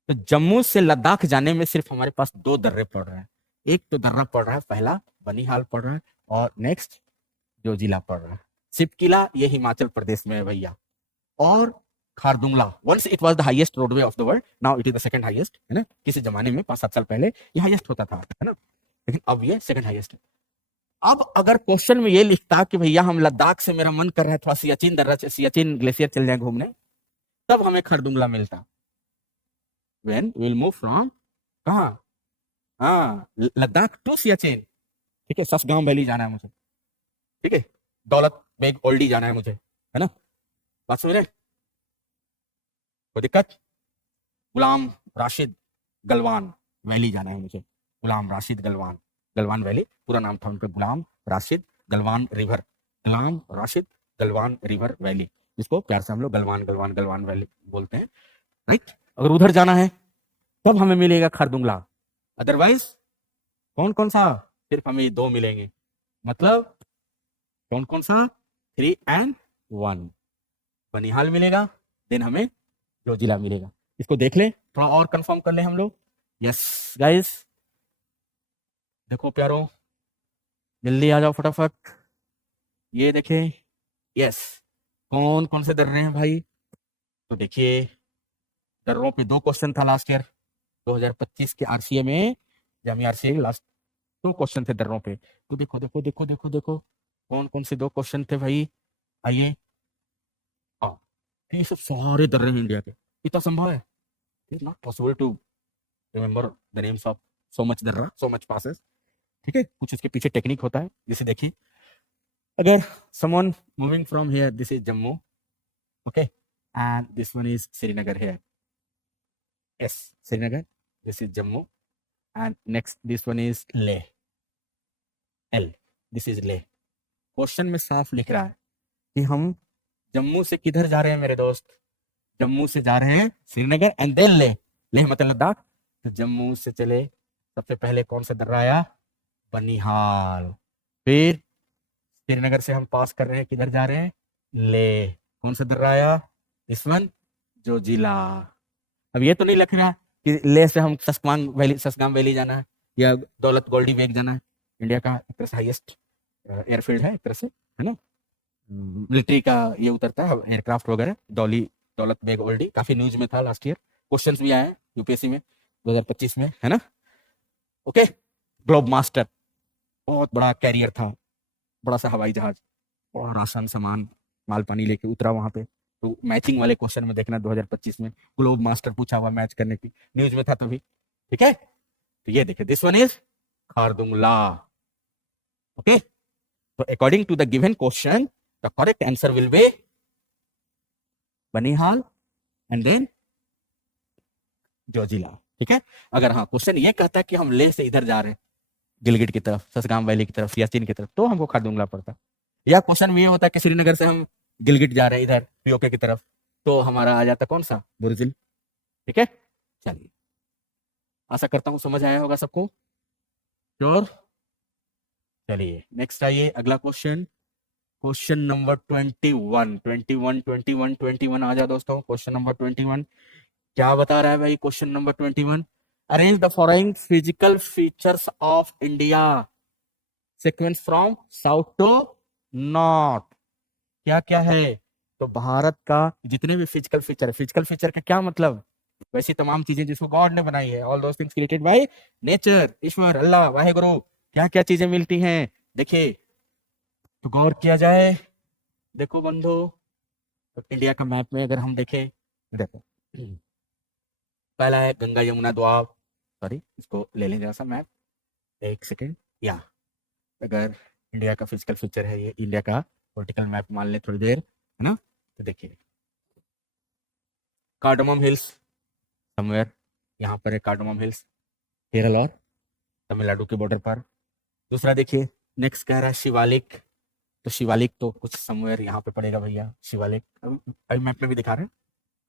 तो जम्मू से लद्दाख जाने में सिर्फ हमारे पास 2 दर्रे पड़ रहे हैं। एक तो दर्रा पड़ रहा है पहला बनिहाल पड़ रहा है और नेक्स्ट जोजिला पड़ रहा है। सिपकिला ये हिमाचल प्रदेश में है भैया, और Khardungla once it was the highest roadway of the world, now it is the second highest, है ना। किसी जमाने में 5-7 साल पहले ये हाईएस्ट होता था, है ना। लेकिन अब ये सेकंड हाईएस्ट है। अब अगर क्वेश्चन में ये लिखता कि भैया हम लद्दाख से मेरा मन कर रहा है थोड़ा सियाचिन दर्रा सियाचिन ग्लेशियर चल जाए घूमने, तब हमें खरदुंगला मिलता। व्हेन विल मूव फ्रॉम कहाँ, हाँ लद्दाख टू सियाचिन, ठीक है, ससगांव वैली जाना है मुझे, ठीक है, दौलत बेग ओल्डी जाना है मुझे, है ना, बात समझ रहे, कोई दिक्कत? गुलाम राशिद गलवान वैली जाना है मुझे, गुलाम राशिद गलवान, गलवान वैली पूरा नाम था उनका, गुलाम राशिद गलवान रिवर, गुलाम राशिद गलवान रिवर वैली, जिसको प्यार से हम लोग गलवान गलवान गलवान वैली बोलते हैं, राइट। अगर उधर जाना है तब हमें मिलेगा खरदुंगला, अदरवाइज कौन कौन सा, सिर्फ हमें 2 मिलेंगे, मतलब कौन कौन सा, 3 and 1, बनिहाल मिलेगा, देन हमें जोजिला मिलेगा। इसको देख ले, थोड़ा और कंफर्म कर ले हम लोग। यस गाइस, देखो प्यारो, जल्दी आ जाओ फटाफट, ये देखें, यस, कौन कौन से दर्रे हैं भाई, तो देखिए दर्रों पे 2 क्वेश्चन था लास्ट ईयर 2025 के आरसीए में, जामिया आरसीए के लास्ट 2 क्वेश्चन थे दर्रों पे, तो देखो देखो देखो देखो देखो कौन कौन से 2 क्वेश्चन थे भाई, आइए, ये सब सारे दर्रे हैं इंडिया के, इतना संभव है, it's not possible to remember the names of so much दर्रा, सो मच पासेस, ठीक है, कुछ इसके पीछे टेक्निक होता है, जैसे देखिए, अगर someone moving from here, this is Jammu, okay, and this one is Srinagar here, yes Srinagar, this is Jammu, and next this one is Leh, L, this is Leh. Question में साफ लिख रहा है कि हम जम्मू से किधर जा रहे हैं मेरे दोस्त, जम्मू से जा रहे हैं श्रीनगर एंड देन लेह, लेह मतलब लद्दाख, तो जम्मू से चले, सबसे पहले कौन सा दर्रा आया, बनिहाल, फिर श्रीनगर से हम पास कर रहे हैं, किधर जा रहे हैं, लेह, कौन सा दर्रा आया, दिस वन, जोजिला। अब ये तो नहीं लिख रहा कि लेह से हम ससगांव वैली जाना है या दौलत गोल्डी बेग जाना है, इंडिया का एक तरह से हाईएस्ट एयरफील्ड है एक तरह से, है ना, मिलिट्री का ये उतरता है एयरक्राफ्ट वगैरह, दौलत बेग ओल्डी, काफी न्यूज में था लास्ट ईयर, क्वेश्चंस भी आए हैं यूपीएससी में 2025 में, है ना, ओके। ग्लोब मास्टर बहुत बड़ा कैरियर था, बड़ा सा हवाई जहाज, बड़ा राशन सामान माल पानी लेके उतरा वहां पे, तो मैचिंग वाले क्वेश्चन में देखना 2025 में ग्लोब मास्टर पूछा हुआ मैच करने की, न्यूज में था तभी, ठीक है, तो ये देखिए this one is Khardungla, okay, तो according to the given question the correct answer will be Banihal and then Zojila, ठीक है। अगर हाँ क्वेश्चन ये कहता है कि हम लेह से इधर जा रहे हैं गिलगिट की तरफ, ससगांव वैली की तरफ, सियाचिन की तरफ, तो हमको खारदुंगला पड़ता, या क्वेश्चन में ये होता है कि श्रीनगर से हम गिलगिट जा रहे हैं इधर पीओके की तरफ, तो हमारा आ जाता कौन सा, बुर्जिल, ठीक है। चलिए, आशा करता हूँ समझ आया होगा सबको, श्योर। चलिए नेक्स्ट आइए, अगला क्वेश्चन, क्वेश्चन नंबर 21 आ जाओ दोस्तों, क्वेश्चन नंबर 21 क्या बता रहा है भाई, question number 21, arrange the following physical features of India sequence from south to north, क्या क्या है, तो भारत का जितने भी फिजिकल फीचर का क्या मतलब, वैसी तमाम चीजें जिसको गॉड ने बनाई है, all those things created by nature, ईश्वर अल्लाह वाहेगुरु, क्या क्या चीजें मिलती हैं, देखिए, तो गौर किया जाए, देखो बंधु, तो इंडिया का मैप में अगर हम देखें, देखो पहला है गंगा यमुना दोआब, सॉरी इसको ले लें जरा सा मैप, एक सेकेंड, या अगर इंडिया का फिजिकल फीचर है ये, इंडिया का पॉलिटिकल मैप मान ले थोड़ी देर, है ना, तो देखिए कार्डमम हिल्स समवेयर, यहाँ पर है कार्डमम हिल्स, केरल और तमिलनाडु के बॉर्डर पर। दूसरा देखिए, नेक्स्ट कह रहा है शिवालिक, तो शिवालिक तो कुछ समवेयर यहाँ पे पड़ेगा भैया, शिवालिक अभी मैप में भी दिखा रहे हैं,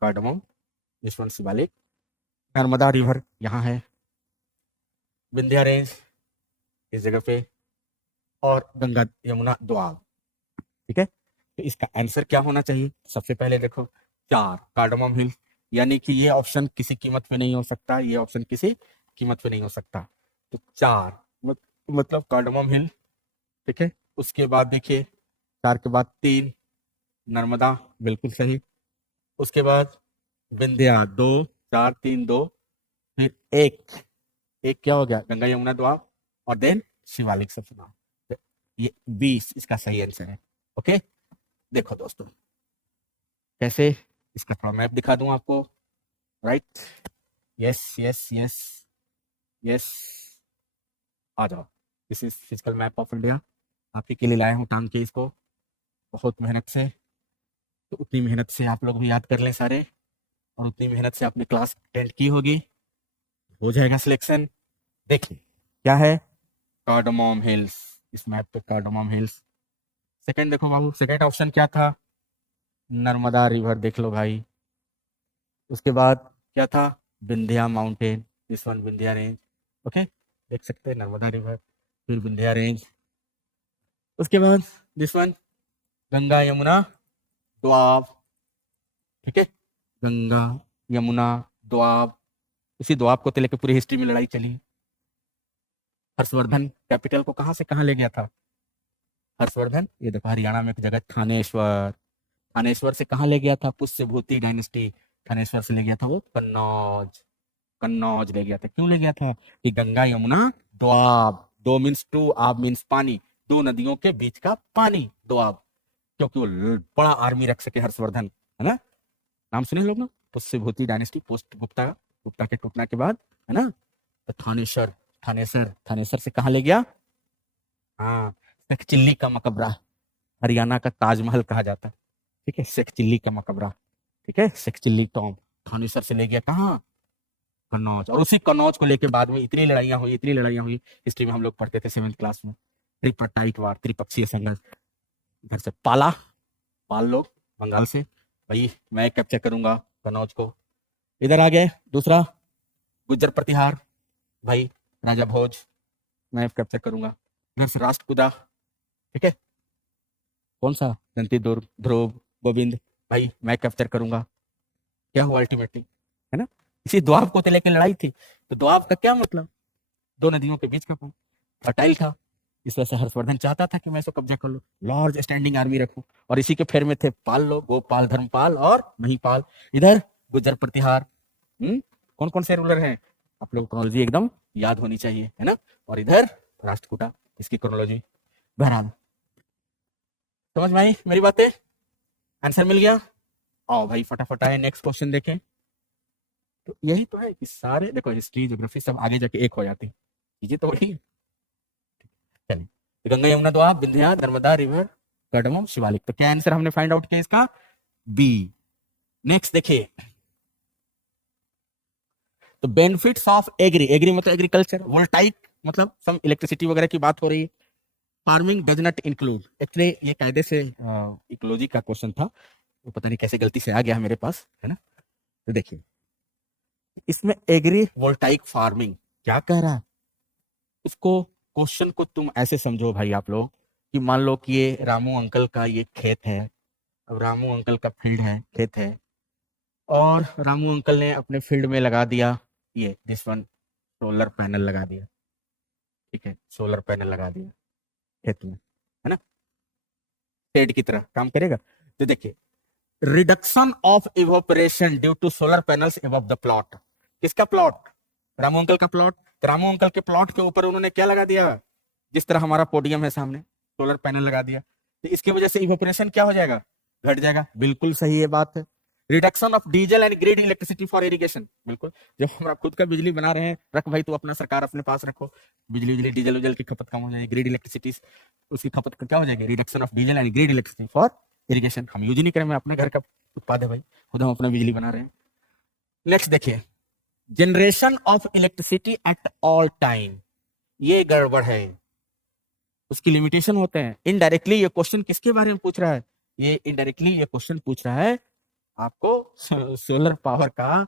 cardamom, this one Shivalik, Narmada river यहाँ है, विंध्या रेंज इस जगह पे, और गंगा यमुना दोआब, ठीक है। तो इसका आंसर क्या होना चाहिए, सबसे पहले देखो 4 कार्डमम हिल, यानी कि ये ऑप्शन किसी कीमत पे नहीं हो सकता, ये ऑप्शन किसी कीमत पे नहीं हो सकता, तो 4 मतलब कार्डमम हिल, ठीक है। उसके बाद देखिए 4 के बाद 3 नर्मदा, बिल्कुल सही, उसके बाद विंध्या 2, 4 3 2, फिर एक क्या हो गया, गंगा यमुना दोआब, और देन शिवालिक से चुनाव। तो ये 20 इसका सही आंसर है। ओके, देखो दोस्तों कैसे, इसका थोड़ा मैप दिखा दूं आपको। Right, yes yes yes yes, आ जाओ। This is physical map of India, आप ही के लिए लाया हूँ टांग के इसको, बहुत मेहनत से। तो उतनी मेहनत से आप लोग भी याद कर लें सारे, और उतनी मेहनत से आपने क्लास अटेंड की होगी, हो जाएगा सिलेक्शन। देखिए क्या है, कार्डमम हिल्स, इस मैप पे कार्डमम हिल्स। सेकंड देखो बाबू, सेकंड ऑप्शन क्या था, नर्मदा रिवर, देख लो भाई। उसके बाद क्या था, Vindhya mountain, this one Vindhya range. Okay, देख सकते हैं नर्मदा रिवर, फिर विंध्या रेंज। उसके बाद दिस वन गंगा यमुना दोआब, ठीक है, गंगा यमुना दोआब। इसी दोआब को तो लेकर पूरी हिस्ट्री में लड़ाई चली। हर्षवर्धन कैपिटल को कहाँ से कहाँ ले गया था, हर्षवर्धन, ये देखो हरियाणा में एक जगह थानेश्वर, थानेश्वर से कहाँ ले गया था, पुष्यभूति डायनेस्टी, थानेश्वर से ले गया था वो कन्नौज, कन्नौज ले गया था। क्यों ले गया था कि गंगा यमुना दोआब, दो मीन्स टू, आब मीन्स पानी, दो नदियों के बीच का पानी दोआब, क्योंकि वो बड़ा आर्मी रख सके हर्षवर्धन, है ना। नाम सुने लोग ना, पुष्यभूति डायनेस्टी, पोस्ट गुप्ता, गुप्ता के टूटने के बाद, है ना। तो थानेश्वर, थानेसर, थानेसर से कहाँ ले गया, हाँ, शेख चिल्ली का मकबरा, हरियाणा का ताजमहल कहा जाता है, ठीक है, शेख चिल्ली का मकबरा, ठीक है, शेख चिल्ली टॉम, थानेसर से ले गया कहाँ, कन्नौज। और उसी कन्नौज को लेके बाद में इतनी लड़ाइयां हुई, इतनी लड़ाइयां हुई, हिस्ट्री में हम लोग पढ़ते थे 7th क्लास में, ट्रिपटाइट वार, त्रिपक्षीय संघर्ष। इधर से पाला, पाल लोग बंगाल से, भाई मैं कैप्चर करूंगा कन्नौज को। इधर आ गए दूसरा गुज्जर प्रतिहार, भाई राजा भोज, मैं कैप्चर करूंगा। इधर से राष्ट्रकूदा, ठीक है, कौन सा, दंती दुर्ग, ध्रुव, गोविंद, भाई मैं कैप्चर करूंगा। क्या हुआ अल्टीमेटली, है ना, इसी दोआब को तो लेकर लड़ाई थी। तो दोआब का क्या मतलब, दो नदियों के बीच का पानी, फर्टाइल था, इस वजह से हर्षवर्धन चाहता था कि मैं इसको कब्जा कर लूं, लार्ज स्टैंडिंग आर्मी रखूं। और इसी के फेर में थे पाल लोग, गोपाल, धर्मपाल और महिपाल। इधर गुज्जर प्रतिहार, कौन कौन से रूलर हैं, आप लोग क्रोनोलॉजी एकदम याद होनी चाहिए, है ना। और इधर राष्ट्रकूटा, इसकी क्रोनोलॉजी। बहरहाल समझ में आई मेरी बातें, आंसर मिल गया। आओ भाई फटाफट आए, नेक्स्ट क्वेश्चन देखें। तो यही तो है कि सारे देखो हिस्ट्री ज्योग्राफी सब आगे जाके एक हो जाती है, चीजें तो वही है। चलिए, तो गंगा यमुना दोआब, विंध्या, नर्मदा रिवर, कार्डमम, शिवालिक। तो क्या आंसर हमने फाइंड आउट किया इसका, बी। नेक्स्ट देखिए, तो बेनिफिट्स ऑफ एग्री, एग्री मतलब एग्रीकल्चर, वोल्टाइक मतलब सम इलेक्ट्रिसिटी वगैरह की बात हो रही है। Farming does not include, actually ये कायदे से इकोलॉजी का क्वेश्चन था, वो पता नहीं कैसे गलती से आ गया मेरे पास, है ना। तो देखिए इसमें एग्री वोल्टाइक फार्मिंग क्या कह रहा है, उसको क्वेश्चन को तुम ऐसे समझो भाई आप लोग, कि मान लो कि ये रामू अंकल का ये खेत है, अब रामू अंकल का फील्ड है, खेत है, और रामू अंकल ने अपने फील्ड में लगा दिया ये दिस वन सोलर पैनल लगा दिया, ठीक है, सोलर पैनल लगा दिया खेत में, है ना, शेड की तरह काम करेगा। तो देखिए reduction of evaporation due to solar panels above the plot, किसका प्लॉट, रामू अंकल का प्लॉट। तो रामू अंकल के प्लॉट के ऊपर उन्होंने क्या लगा दिया, जिस तरह हमारा पोडियम है सामने, सोलर पैनल लगा दिया, तो इसकी वजह से इवोपरेशन क्या हो जाएगा, घट जाएगा। बिल्कुल सही ये बात है। Reduction of diesel and grid electricity for irrigation, बिल्कुल, जब हम खुद का बिजली बना रहे हैं, रख भाई तो अपना सरकार अपने पास रखो, बिजली बिजली डीजल उजल की खपत कम हो जाएगी, ग्रिड इलेक्ट्रिसिटी उसकी खपत क्या हो जाएगी, reduction of diesel and grid electricity for irrigation. हम यूज नहीं करें, अपने घर का उत्पाद है भाई, खुद हम अपना बिजली बना रहे हैं। नेक्स्ट देखिए, generation of electricity at all time, ये गड़बड़ है, उसकी लिमिटेशन होते हैं। इनडायरेक्टली ये क्वेश्चन किसके बारे में पूछ रहा है, ये इनडायरेक्टली ये क्वेश्चन पूछ रहा है आपको सोलर पावर का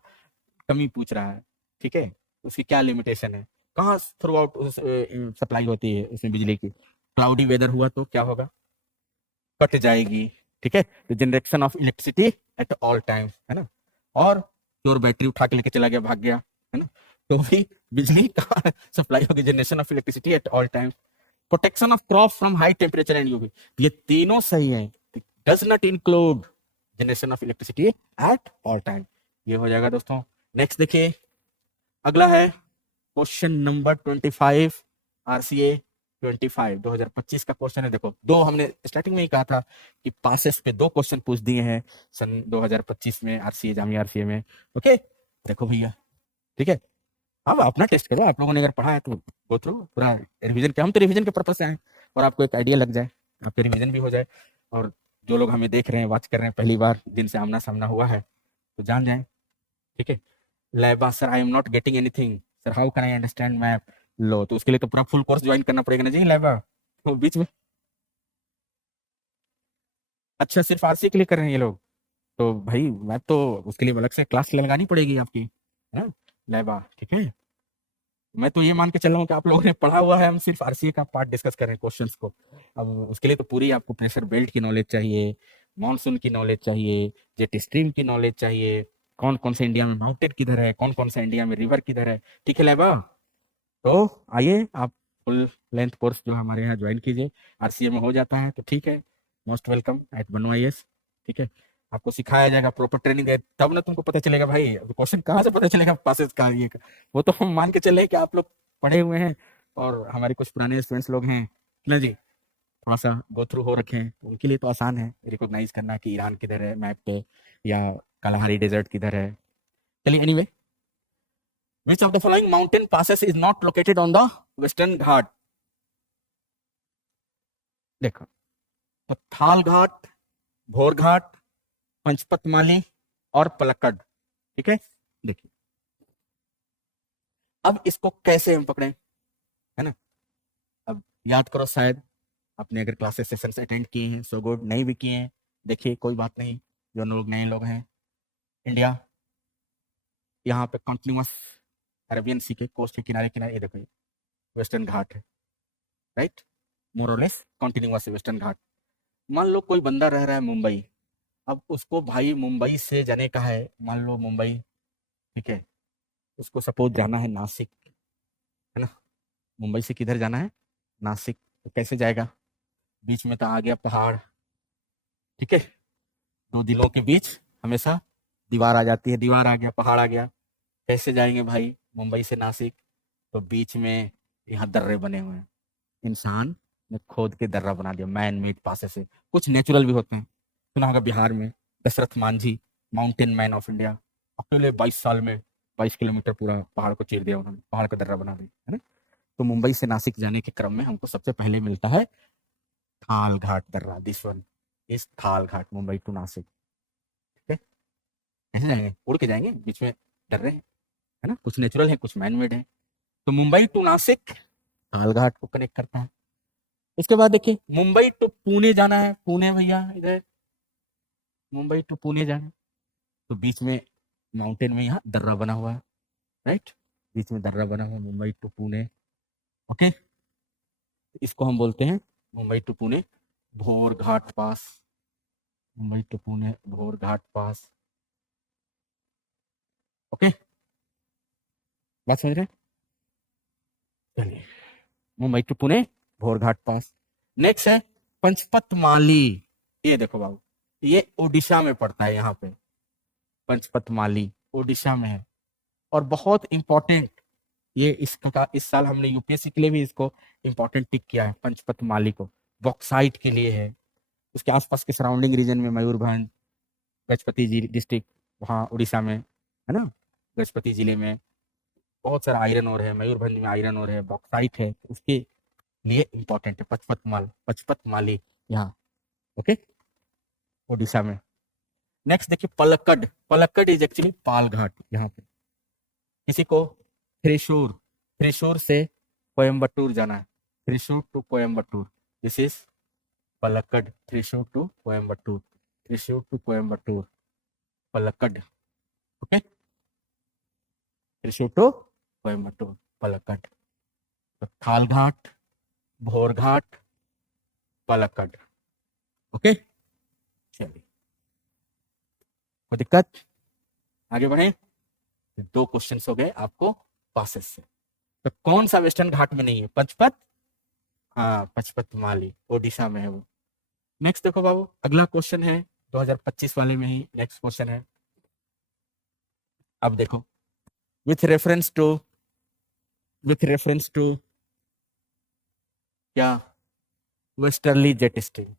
कमी पूछ रहा है, ठीक है, उसकी क्या लिमिटेशन है, कहाँ थ्रू आउट सप्लाई होती है उसमें बिजली की। क्लाउडी वेदर हुआ तो क्या होगा, कट जाएगी, ठीक है। तो generation of electricity at all times, है ना। और चोर बैटरी उठा के लेके चला गया, भाग गया, है ना, तो भी बिजली कहाँ सप्लाई होगी, generation of electricity at all times. Protection of crop from high temperature and UV, ये तीनों सही है, does not include generation of electricity at all time, ये हो जाएगा दोस्तों। नेक्स्ट देखिए, अगला है क्वेश्चन नंबर 25, RCA 25 2025 का क्वेश्चन है। देखो दो हमने स्टार्टिंग में ही कहा था कि पासेस पे दो क्वेश्चन पूछ दिए हैं सन 2025 में RCA जामिया RCA में। ओके देखो भैया, ठीक है। अब अपना टेस्ट करो, आप लोगों ने अगर पढ़ा है तो गो थ्रू पूरा रिवीजन के, हम तो रिवीजन के पर्पज से आए और आपको एक आइडिया लग जाए, आपके रिवीजन भी हो जाए, और जो लोग हमें देख रहे हैं, वॉच कर रहे हैं पहली बार, जिनसे आमना सामना हुआ है, तो जान जाए, ठीक है। लैबा sir I am not getting anything, sir how can I understand map. लो तो उसके लिए तो पूरा फुल कोर्स ज्वाइन करना पड़ेगा ना जी लैबा, तो बीच में अच्छा सिर्फ RCA के लिए कर रहे हैं ये लोग, तो भाई मैप तो उसके लिए अलग से क्लास लगानी पड़ेगी आपकी, है ना लैबा, ठीक है। मैं तो ये मान के चल रहा हूँ कि आप लोगों ने पढ़ा हुआ है, हम सिर्फ RCA का पार्ट डिस्कस कर रहे हैं क्वेश्चंस को। अब उसके लिए तो पूरी आपको प्रेशर बेल्ट की नॉलेज चाहिए, मॉनसून की नॉलेज चाहिए, जेट स्ट्रीम की नॉलेज चाहिए, कौन कौन से इंडिया में माउंटेन किधर है, कौन कौन सा इंडिया में रिवर किधर है, ठीक है लैबा। तो आइए आप फुल लेंथ कोर्स जो हमारे यहाँ ज्वाइन कीजिए, RCA में हो जाता है तो ठीक है, मोस्ट वेलकम एट बनो IAS, ठीक है। आपको सिखाया जाएगा, प्रॉपर ट्रेनिंग है, तब ना तुमको पता चलेगा भाई क्वेश्चन कहाँ से पता चलेगा पासेस का ये का। वो तो हम मान के चले कि आप लोग पढ़े हुए हैं और हमारे कुछ पुराने स्टूडेंट्स लोग हैं ना जी, थोड़ा सा गो थ्रू हो रखे हैं, उनके लिए तो आसान है रिकॉग्नाइज करना कि ईरान किधर है मैप पे, या कलाहारी डेजर्ट किधर है। चलिए anyway, which of the following mountain passes is not located on the western घाट। देखो तो थाल घाट, भोर घाट, पंचपतमाली और पलक्कड़, ठीक है। देखिए अब इसको कैसे हम पकड़ें, है ना। अब याद करो, शायद आपने अगर क्लासेस सेशंस अटेंड किए हैं सो गुड, नहीं भी किए हैं देखिए कोई बात नहीं, जो लोग नए लोग हैं, इंडिया यहाँ पे कंटिन्यूअस अरेबियन सी के कोस्ट के किनारे किनारे, ये देखो ये वेस्टर्न घाट है, राइट, मोर और लेस कंटिन्यूअस वेस्टर्न घाट। मान लो कोई बंदा रह रहा है मुंबई, अब उसको भाई मुंबई से जाने का है, मान लो मुंबई, ठीक है, उसको सपोज जाना है नासिक, है ना। मुंबई से किधर जाना है, नासिक, तो कैसे जाएगा, बीच में तो आ गया पहाड़, ठीक है, दो दिलों के बीच हमेशा दीवार आ जाती है, दीवार आ गया, पहाड़ आ गया, कैसे जाएंगे भाई मुंबई से नासिक, तो बीच में यहाँ दर्रे बने हुए हैं, इंसान ने खोद के दर्रा बना दिया, मैन मेड पासे से। कुछ नेचुरल भी होते हैं, सुना होगा बिहार में Dashrath Manjhi, mountain man of India, अकेले 22 साल में 22 किलोमीटर पूरा पहाड़ को चीर दिया उन्होंने, पहाड़ का दर्रा बना दिया, है ना। तो मुंबई से नासिक जाने के क्रम में हमको सबसे पहले मिलता है थाल घाट दर्रा, दिस वन इज थाल घाट, मुंबई टू नासिक, ठीक है। कैसे जाएंगे, उड़ के जाएंगे, बीच में डर रहे हैं, है ना, कुछ नेचुरल है कुछ मैन मेड है, तो मुंबई टू नासिक थाल घाट को कनेक्ट करता है। इसके बाद देखिए मुंबई टू पुणे जाना है, पुणे भैया इधर, मुंबई टू पुणे जाना है, तो बीच में माउंटेन में यहाँ दर्रा बना हुआ है, राइट, बीच में दर्रा बना हुआ, मुंबई टू पुणे, ओके। इसको हम बोलते हैं मुंबई टू पुणे भोर घाट पास, मुंबई टू पुणे भोर घाट पास, ओके, बात समझ रहे हैं। चलिए मुंबई टू पुणे भोर घाट पास। नेक्स्ट है पंचपतमाली, ये देखो बाबू, ये ओडिशा में पड़ता है, यहाँ पे पंचपतमाली ओडिशा में है, और बहुत इंपॉर्टेंट, ये इसका इस साल हमने यूपीएससी के लिए भी इसको इंपॉर्टेंट टिक किया है, पंचपतमाली को, बॉक्साइट के लिए है। उसके आसपास के सराउंडिंग रीजन में मयूरभंज, गजपति जी डिस्ट्रिक्ट वहाँ उड़ीसा में, है ना, गजपति जिले में बहुत सारा आयरन ओर है, मयूरभंज में आयरन ओर है, बॉक्साइट है, उसके लिए इंपॉर्टेंट है पचपतमाली यहाँ, ओके, उड़ीसा में। नेक्स्ट देखिए पलक्कड़, पलक्कड़ इज एक्चुअली पाल घाट, यहाँ पे किसी को थ्रिशूर, थ्रिशूर से कोयम्बटूर जाना है, Thrissur to Coimbatore, this is Palakkad, Thrissur to Coimbatore, Thrissur to Coimbatore, Palakkad, okay, Thrissur to Coimbatore, Palakkad, तो थाल घाट, भोर घाट, पलक्कड़, ओके। चलिए कोई दिक्कत, आगे बढ़े, दो क्वेश्चन हो गए आपको पासेस से। तो कौन सा वेस्टर्न घाट में नहीं है, पचपत, हाँ पचपतमाली ओडिशा में है वो। नेक्स्ट देखो बाबू, अगला क्वेश्चन है 2025 वाले में ही नेक्स्ट क्वेश्चन है। अब देखो, विथ रेफरेंस टू क्या? Westerly jet stream.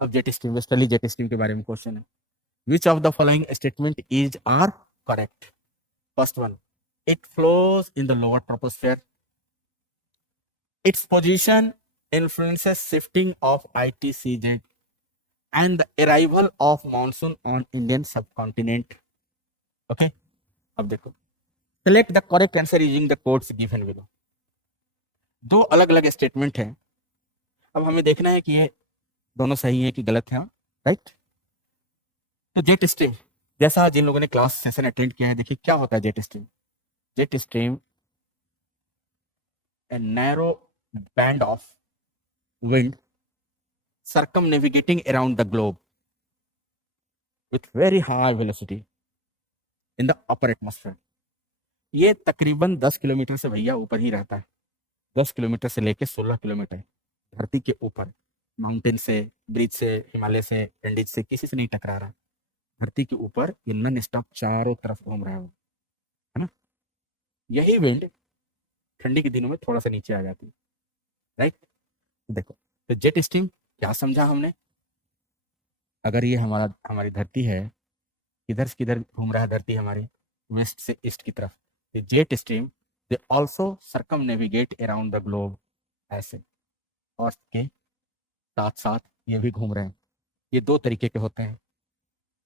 अब jet stream, westerly jet stream के बारे में क्वेश्चन है। Which of the following statement is are correct? First one, it flows in the lower troposphere, its position influences shifting of ITCZ and the arrival of monsoon on Indian subcontinent. Okay, अब देखो, select the correct answer using the codes given below. दो अलग अलग statement है, अब हमें देखना है कि ये दोनों सही है कि गलत है, राइट? तो जेट स्ट्रीम, जैसा जिन लोगों ने क्लास सेशन अटेंड किया है, देखिए क्या होता है jet stream. Jet stream a narrow band of wind circumnavigating around the globe with very high velocity in the upper atmosphere. ये तकरीबन 10 किलोमीटर से भैया ऊपर ही रहता है, 10 किलोमीटर से लेके 16 किलोमीटर धरती के ऊपर, माउंटेन से, ब्रिज से, हिमालय से, एंडीज से, किसी से नहीं टकरा रहा, धरती के ऊपर ये नॉन स्टॉप चारों तरफ घूम रहा है ना? यही विंड ठंडी के दिनों में थोड़ा सा नीचे आ जाती है, राइट? देखो, तो जेट स्ट्रीम क्या समझा हमने? अगर ये हमारी धरती है, किधर से किधर घूम रहा है धरती हमारी, वेस्ट से ईस्ट की तरफ, jet stream they also circum navigate around the globe, ऐसे, और के साथ साथ ये भी घूम रहे हैं। ये दो तरीके के होते हैं,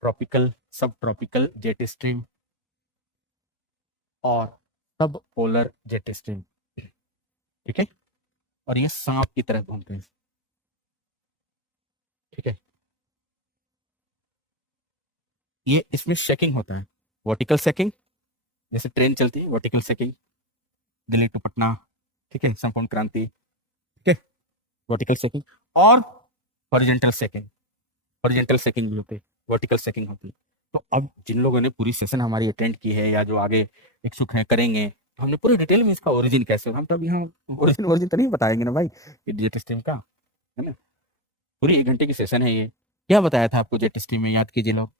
ट्रॉपिकल, सब ट्रॉपिकल जेट स्ट्रीम और सब पोलर जेट स्ट्रीम, ठीक है? और ये सांप की तरह घूमते हैं, ठीक है? ये इसमें शेकिंग होता है, वर्टिकल शेकिंग, जैसे ट्रेन चलती है, vertical shaking, Delhi to Patna, ठीक है, संपूर्ण क्रांति, ठीक है, वर्टिकल शेकिंग, और हॉरिजॉन्टल शेकिंग, हॉरिजॉन्टल शेकिंग भी होती है, वर्टिकल शेकिंग होती है। तो अब जिन लोगों ने पूरी सेशन हमारी अटेंड की है या जो आगे इच्छुक हैं करेंगे, तो हमने पूरी डिटेल में इसका ओरिजिन कैसे, हम तो अब यहाँ ओरिजिन तो नहीं बताएंगे ना भाई, ये जेट स्ट्रीम का है ना, पूरी 1 घंटे की सेशन है ये। क्या बताया था आपको जेट स्ट्रीम में, याद कीजिए लोग,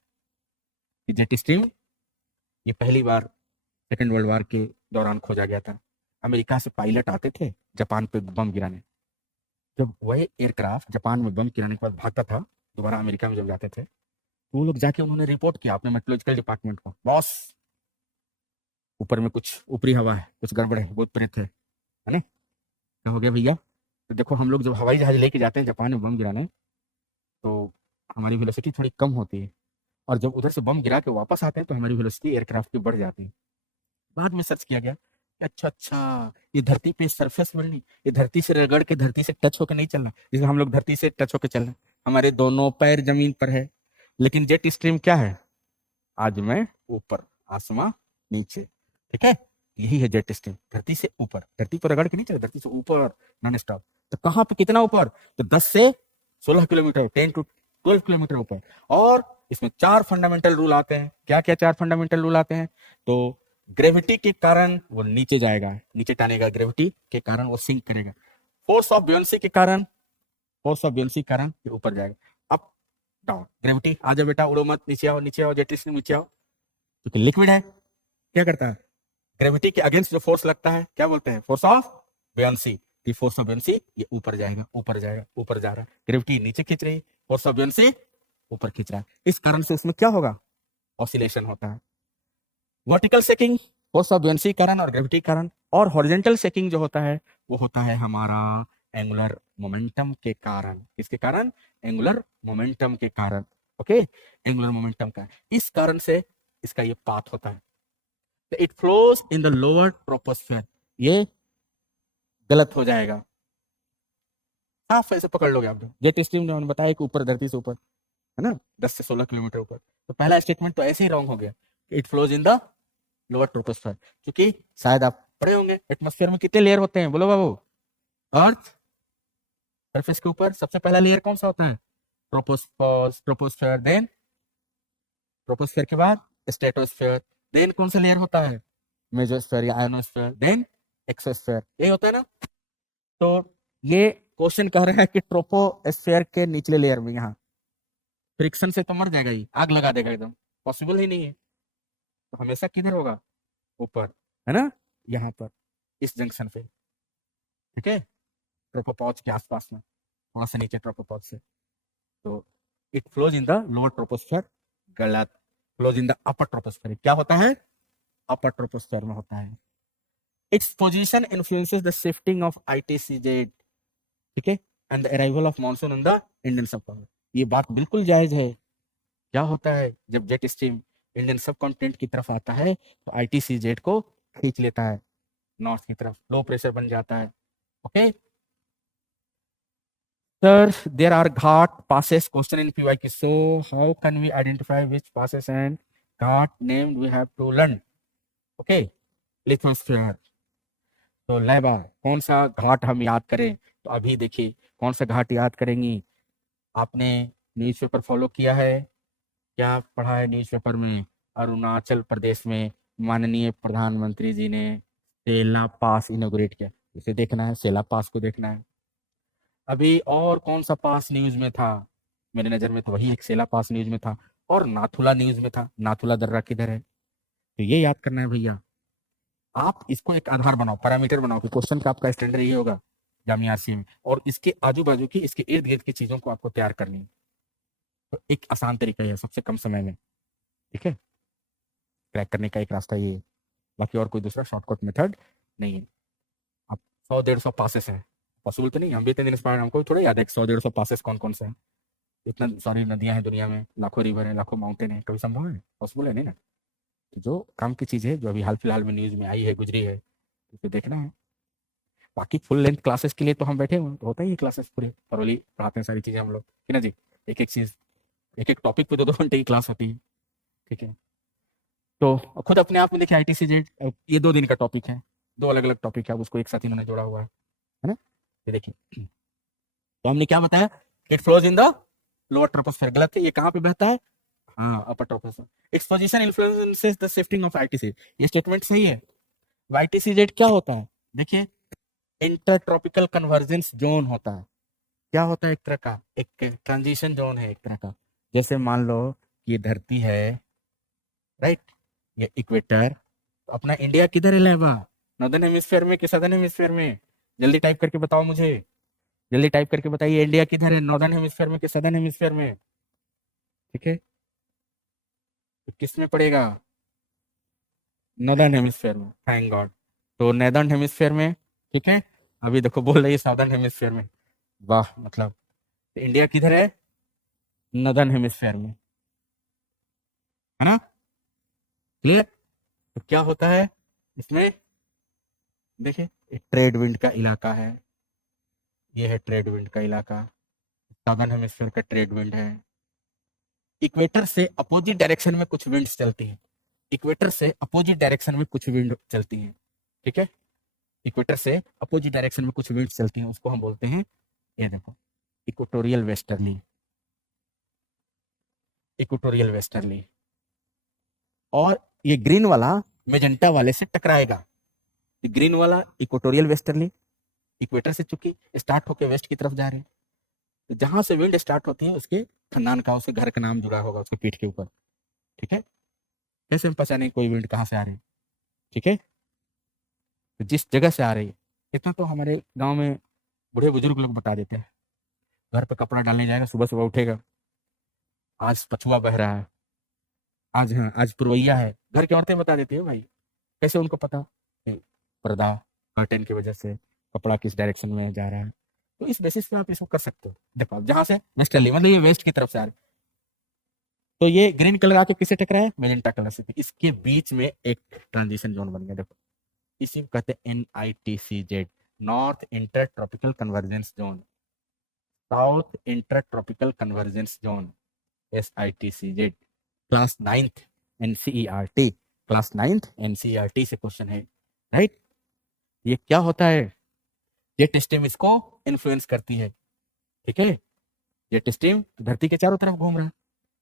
कि जेट स्ट्रीम ये पहली बार सेकेंड वर्ल्ड वार के दौरान खोजा गया था। अमेरिका से पायलट आते थे जापान पे बम गिराने, जब वही एयरक्राफ्ट जापान में बम गिराने के बाद भागता था, दोबारा अमेरिका में जब जाते थे, तो वो लोग जाके उन्होंने रिपोर्ट किया अपने मेट्रोलॉजिकल डिपार्टमेंट को, बॉस ऊपर में कुछ ऊपरी हवा है, कुछ गड़बड़ है, बहुत प्रेत है ना? क्या हो गया भैया? तो देखो, हम लोग जब हवाई जहाज लेके जाते हैं जापान में बम गिराने, तो हमारी वेलोसिटी थोड़ी कम होती है, और जब उधर से बम गिरा के वापस आते हैं तो हमारी वेलोसिटी एयरक्राफ्ट की बढ़ जाती है। बाद में सर्च किया गया कि अच्छा, ये धरती पे सरफेस वर्ल्ड नहीं, ये धरती से रगड़ के, धरती से टच होकर नहीं चलना, जैसे हम लोग धरती से टच होकर चल रहे हैं, हमारे दोनों पैर जमीन पर है। लेकिन जेट स्ट्रीम क्या है? आज मैं ऊपर, आसमां नीचे, ठीक है? यही है जेट स्ट्रीम, धरती से ऊपर, धरती पर रगड़ के नहीं चले, धरती से ऊपर नॉन स्टॉप। तो कहाँ पे कितना ऊपर? तो 10 से 16 किलोमीटर, 10 to 12 किलोमीटर ऊपर। और इसमें 4 फंडामेंटल रूल आते हैं। क्या क्या 4 फंडामेंटल रूल आते हैं? तो ग्रेविटी के कारण वो नीचे जाएगा, नीचे टानेगा, ग्रेविटी के कारण वो सिंक करेगा, फोर्स ऑफ ब्योंसी के कारण, फोर्स ऑफ ब्योंसी के कारण ये ऊपर जाएगा, अप डाउन, ग्रेविटी, आ जाओ बेटा, उड़ो मत, नीचे आओ, नीचे आओ, जेट स्ट्रीम नीचे आओ, क्योंकि लिक्विड है, क्या करता है? ग्रेविटी के अगेंस्ट जो फोर्स लगता है, क्या बोलते हैं? Force of buoyancy. की फोर्स ऑफ ब्योंसी, ये ऊपर जाएगा, ऊपर जाएगा, ऊपर जा रहा है, ग्रेविटी नीचे खींच रही, फोर्स ऑफ ब्योंसी ऊपर खींच रहा है, इस कारण से उसमें क्या होगा? ऑसिलेशन होता है। वर्टिकल शेकिंग फोर्स ऑफ ब्योंसी कारण और ग्रेविटी कारण, और हॉरिजॉन्टल शेकिंग जो होता है वो होता है हमारा एंगुलर मोमेंटम के कारण। किसके कारण? एंगुलर मोमेंटम के कारण। ओके, एंगुलर मोमेंटम का, इस कारण से इसका ये पाथ होता है। It flows in the lower troposphere, ये गलत हो जाएगा, साफ ऐसे पकड़ लोगे आप। जेट स्ट्रीम ने बताया कि ऊपर, धरती से ऊपर, है ना, 10 से 16 किलोमीटर ऊपर, तो पहला स्टेटमेंट तो ऐसे ही रॉन्ग हो गया, it flows in the lower troposphere, क्योंकि शायद आप पढ़े होंगे एटमॉस्फेयर में कितने लेयर होते हैं, बोलो बाबू? अर्थ सरफेस के ऊपर सबसे पहला लेयर कौन सा होता है? ट्रोपोस्फेयर, देन ट्रोपोस्फेयर के बाद स्ट्रेटोस्फेयर, देन कौन सा लेयर होता है? मेसोस्फेयर या आयोनोस्फेयर, देन एक्सोस्फेयर, यही होता है ना? तो ये क्वेश्चन कह रहा है कि ट्रोपोस्फेयर के निचले लेयर में, यहाँ फ्रिक्शन से तो मर जाएगा, ये आग लगा देगा एकदम, पॉसिबल ही नहीं है। तो हमेशा किधर होगा? ऊपर, है ना, यहाँ पर, इस जंक्शन पे, ठीक है? ट्रोपोपॉज के आसपास में, थोड़ा सा नीचे ट्रोपोपॉज से। तो it flows in the lower troposphere, गलत। Flows in the upper troposphere. क्या होता है? अपर ट्रोपोस्फेयर में होता है। Its position influences the shifting of ITCZ, ठीक है, and the arrival of monsoon in the Indian subcontinent. ये बात बिल्कुल जायज है। क्या होता है जब jet stream Indian subcontinent की तरफ आता है तो ITCZ को खींच लेता है नॉर्थ की तरफ, लो प्रेशर बन जाता है। Okay sir, there are ghat passes question in PYQ, so how can we identify which passes and ghat named we have to learn? Okay, lithosphere। तो लैबा कौन सा घाट हम याद करें? तो अभी देखिए कौन सा घाट याद करेंगी। आपने न्यूज़पेपर फॉलो किया है? क्या पढ़ा है न्यूज़पेपर में? अरुणाचल प्रदेश में माननीय प्रधानमंत्री जी ने सेला पास इनोग्रेट किया। इसे देखना है, सेला पास को देखना है। अभी और कौन सा पास न्यूज में था? मेरे नज़र में तो वही एक सेला पास न्यूज में था, और नाथुला न्यूज में था। नाथुला दर्रा किधर है? तो ये याद करना है भैया। आप इसको एक आधार बनाओ, पैरामीटर बनाओ कि क्वेश्चन का आपका स्टैंडर्ड ये होगा जामिया आरसी में, और इसके आजू बाजू की, इसके इर्द गिर्द की चीजों को आपको तैयार करनी है। तो एक आसान तरीका है सबसे कम समय में, ठीक है, क्रैक करने का एक रास्ता ये है। बाकी और कोई दूसरा शॉर्टकट मेथड नहीं है। अब 100-150 पासेस हैं, पॉसिबल तो नहीं। हम भी इतने दिन इंस्पायर, हमको थोड़ा याद है 100-150 पासेस कौन कौन से हैं। इतना सारी नदियां हैं दुनिया में, लाखों रिवर हैं, लाखों माउंटेन है, कभी संभव है? पॉसिबल है नहीं ना। तो जो काम की चीज़ है, जो अभी हाल फिलहाल में न्यूज़ में आई है, गुजरी है, उसे देखना है। बाकी फुल लेंथ क्लासेस के लिए तो हम बैठे हुए हैं, तो होता ही है क्लासेस पूरे thoroughly पढ़ाते हैं सारी चीज़ें हम लोग, है ना जी। एक एक चीज़, एक एक टॉपिक पे 2-2 घंटे की क्लास होती है, ठीक है। तो खुद अपने आप में देखिए ITCZ ये 2 दिन का टॉपिक है, 2 अलग अलग टॉपिक है, अब उसको एक साथ इन्होंने जोड़ा हुआ है ना। ये देखिए, तो हमने क्या बताया? It flows in the lower troposphere. गलत है, ये कहाँ पे बहता है? हाँ, upper troposphere. Its position influences the shifting of ITCZ। ये स्टेटमेंट सही है। ITCZ क्या होता है? देखिए, इंटरट्रॉपिकल कन्वर्जेंस जोन होता है। क्या होता है? एक तरह का एक ट्रांजिशन जोन है, एक तरह का। जैसे मान लो ये धरती है, राइट, ये इक्वेटर। तो अपना इंडिया किधर है लैबा? नॉर्दर्न हेमिस्फीयर में कि सदर्न हेमिस्फीयर में? जल्दी टाइप करके बताओ मुझे, जल्दी टाइप करके बताइए, इंडिया किधर है, नॉर्दर्न हेमिस्फीयर में कि सदर्न हेमिस्फीयर में? ठीक है, तो किस में पड़ेगा? नॉर्दर्न हेमिस्फीयर में, थैंक गॉड। तो नॉर्दर्न हेमिस्फीयर में, ठीक है। अभी देखो बोल रही है साउदर्न हेमिस्फीयर में, वाह। मतलब तो इंडिया किधर है? नॉर्दर्न हेमिस्फीयर में, है ना। क्लियर? तो क्या होता है इसमें? देखिए, ट्रेड विंड का इलाका है, ये है ट्रेड विंड का इलाका, साउदर्न हेमिस्फीयर का ट्रेड विंड है। इक्वेटर से अपोजिट डायरेक्शन में कुछ विंड्स चलती हैं, इक्वेटर से अपोजिट डायरेक्शन में कुछ विंड चलती हैं, ठीक है। इक्वेटर से अपोजिट डायरेक्शन में कुछ विंड्स चलती हैं, उसको हम बोलते हैं, ये देखो, इक्वेटोरियल वेस्टर्ली, इक्वेटोरियल वेस्टर्ली। और ये ग्रीन वाला मेजेंटा वाले से टकराएगा। ये ग्रीन वाला इक्वेटोरियल वेस्टर्ली, इक्वेटर से चूंकि स्टार्ट होकर वेस्ट की तरफ जा रहे हैं, तो जहां से विंड स्टार्ट होती है उसके खानदान का, उसके घर का नाम जुड़ा होगा उसके पीठ के ऊपर, ठीक है। कैसे हम पहचाने कोई विंड कहाँ से आ रही है? ठीक है, तो जिस जगह से आ रही है, इतना तो हमारे गांव में बूढ़े बुजुर्ग लोग बता देते हैं। घर पे कपड़ा डालने जाएगा, सुबह सुबह उठेगा, आज पछुआ बह रहा है, आज, हाँ आज पुरवैया है। घर की औरतें बता देती है भाई। कैसे उनको पता? पर्दा, कर्टेन की वजह से कपड़ा किस डायरेक्शन में जा रहा है। तो इस बेसिस पे आप इसको कर सकते हो। देखो, आप जहां से वेस्टर्ली, मतलब ये वेस्ट की तरफ से आ रहे हैं, तो ये ग्रीन कलर आके किससे टकरा है? मेजेंटा कलर से। इसके बीच में एक ट्रांजिशन जोन बन गया। देखो, इसी को कहते हैं NITCZ, north inter tropical convergence zone, south inter tropical convergence zone, SITCZ। Class 9th NCERT, class 9th NCERT से क्वेश्चन है, राइट। ये क्या होता है? जेट स्ट्रीम इसको इन्फ्लुएंस करती है, ठीक है। जेट स्ट्रीम धरती के चारों तरफ घूम रहा है,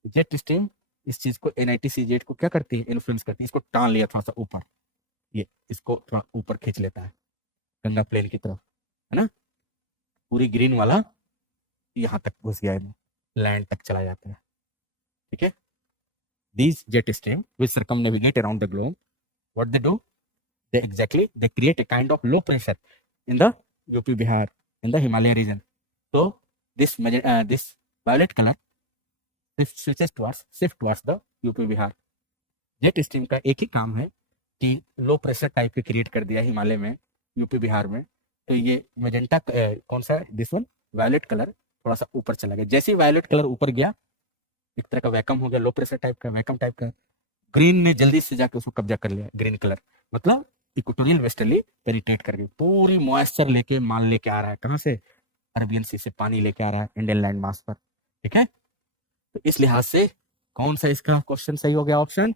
जेट स्ट्रीम इस चीज को, NITCZ को क्या करती है? इन्फ्लुएंस करती है। इसको टान लिया थोड़ा सा ऊपर, ये इसको थोड़ा ऊपर खींच लेता है गंगा प्लेन की तरफ, है ना। पूरी ग्रीन वाला यहाँ तक घुस गया है, लैंड तक चला जाता है, ठीक है। These jet stream which circumnavigate around the globe, what they do? They create a kind of low pressure in the UP Bihar, in the Himalaya region. So this violet color shift towards the UP Bihar. Jet stream का एक ही काम है कि low pressure type के create कर दिया हिमालय में, UP Bihar में. तो ये मेजेंटा कौन सा, दिस वन वायलेट कलर थोड़ा सा ऊपर चला गया. जैसे ही वायलेट कलर ऊपर गया, एक तरह का वैकम हो गया, लो प्रेशर टाइप का वैकम टाइप का. ग्रीन ने जल्दी से जाकर उसको कब्जा कर लिया. ग्रीन कलर मतलब इक्वेटोरियल वेस्टर्ली पेनिट्रेट करके पूरी मॉइस्चर लेके माल लेके आ रहा है. कहाँ से? अरबियन सी से पानी लेके आ रहा है इंडियन लैंड मास पर. ठीक है, तो इस लिहाज से कौन सा इसका क्वेश्चन सही हो गया? ऑप्शन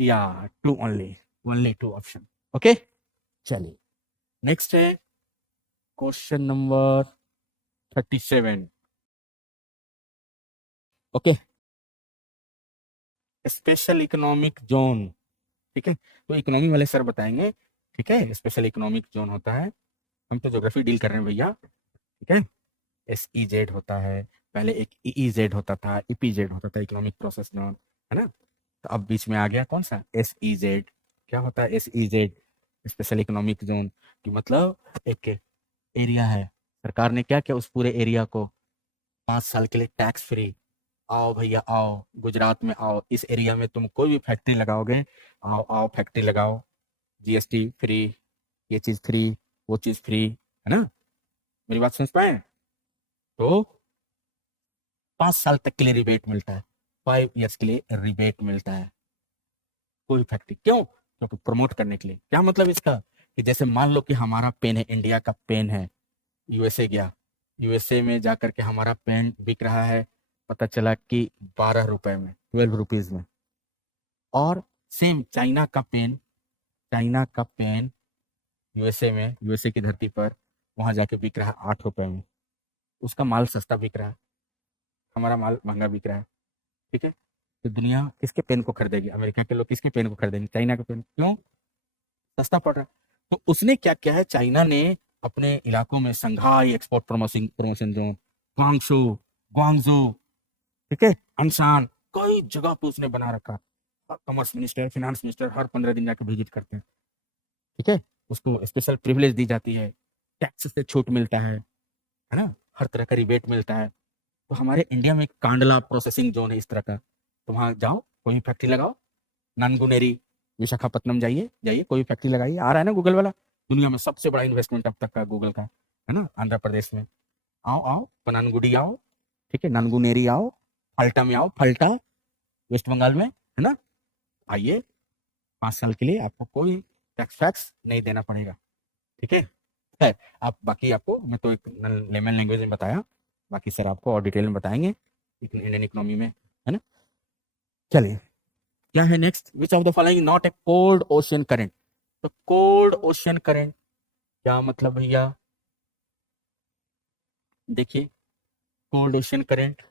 या two, only two option. Okay, चलिए नेक्स्ट है question number 37. Okay, special economic zone. ठीक है, तो इकोनॉमी वाले सर बताएंगे. ठीक है, स्पेशल इकोनॉमिक जोन होता है, हम तो ज्योग्राफी डील कर रहे हैं भैया. ठीक है, SEZ होता है, पहले एक EEZ होता था, EPZ होता था, इकोनॉमिक प्रोसेस जोन, है ना. तो अब बीच में आ गया कौन सा? SEZ. क्या होता है SEZ? स्पेशल इकोनॉमिक जोन कि मतलब एक एरिया है, सरकार ने क्या किया, उस पूरे एरिया को 5 साल के लिए टैक्स फ्री. आओ भैया आओ, गुजरात में आओ, इस एरिया में तुम कोई भी फैक्ट्री लगाओगे, आओ आओ फैक्ट्री लगाओ, GST फ्री, ये चीज फ्री, वो चीज फ्री, है ना. मेरी बात समझ पाए? तो 5 साल तक के लिए रिबेट मिलता है, 5 ईयर्स के लिए रिबेट मिलता है कोई फैक्ट्री. क्यों? क्योंकि प्रमोट करने के लिए. क्या मतलब इसका? कि जैसे मान लो कि हमारा पेन है, इंडिया का पेन है, USA गया, USA में जाकर के हमारा पेन बिक रहा है, पता चला कि 12 रुपए में, 12 रुपीज में. और सेम चाइना का पेन USA में, USA की धरती पर वहां जाके बिक रहा है 8 रुपए में. उसका माल सस्ता बिक रहा है, हमारा माल महंगा बिक रहा है. ठीक है, तो दुनिया किसके पेन को खरीदेगी? अमेरिका के लोग किसके पेन को खरीदेंगे? चाइना के पेन. क्यों? सस्ता पड़ रहा है. तो उसने क्या किया है, चाइना ने अपने इलाकों में संघाई एक्सपोर्ट प्रमोशन जोन, ग्वांगजू, ठीक है, अनशान, कई जगह पे उसने बना रखा. कॉमर्स मिनिस्टर, फाइनेंस मिनिस्टर हर 15 दिन जाके विजिट करते हैं. ठीक है, उसको स्पेशल प्रिविलेज दी जाती है, टैक्स से छूट मिलता है ना, हर तरह का रिबेट मिलता है. तो हमारे इंडिया में कांडला प्रोसेसिंग जोन है इस तरह का. तो वहाँ जाओ, कोई भी फैक्ट्री लगाओ, नानगुनेरी, विशाखापट्टनम जाइए कोई भी फैक्ट्री लगाइए. आ रहा है ना गूगल वाला, दुनिया में सबसे बड़ा इन्वेस्टमेंट अब तक का गूगल का, है ना, आंध्र प्रदेश में. आओ पनानगुडी आओ, ठीक है, नानगुनेरी आओ, फल्टा में आओ, फल्टा वेस्ट बंगाल में, है ना. आइए, 5 साल के लिए आपको कोई टैक्स नहीं देना पड़ेगा. ठीक है, आप बाकी आपको मैं तो एक लेमन लैंग्वेज में बताया, बाकी सर आपको और डिटेल में बताएंगे इंडियन इकोनॉमी में, है ना. चलिए, क्या है next? Which of the following not a cold ocean current? तो कोल्ड ओशियन करंट क्या मतलब भैया? देखिए, कोल्ड ओशियन करंट,